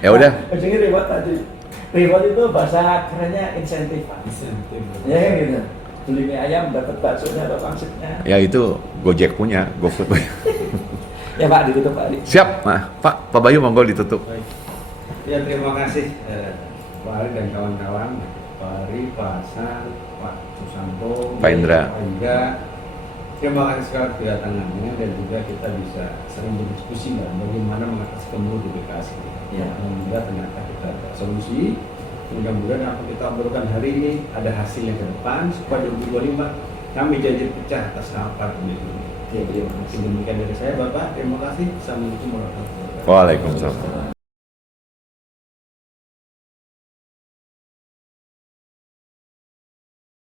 Ya udah. Ujungnya reward tadi. Reward itu bahasa kerennya insentif, Pak. Ya kan gitu. Beli mie ayam dapat baksonya atau pangsitnya. Ya itu Gojek punya, GoFood punya. Ya Pak, ditutup Pak. Siap, nah, Pak Bayu monggo ditutup. Ya terima kasih Pak Ari dan kawan-kawan, Pak Ari, Pak Hasan, Pak Susanto, Pak Indra. Pak Indra. Terima kasih sekali kedatangannya dan juga kita bisa sering berdiskusi bagaimana mengatasi kemelut di BKS ini. Ya. Mudah-mudahan ternyata kita ada solusi. Mudah-mudahan apa kita obrolkan hari ini ada hasilnya ke depan supaya 2025 kami janji pecah atas nama ini. Ya, terima kasih. Demikian dari saya Bapak. Terima kasih. Assalamualaikum warahmatullahi wabarakatuh. Waalaikumsalam.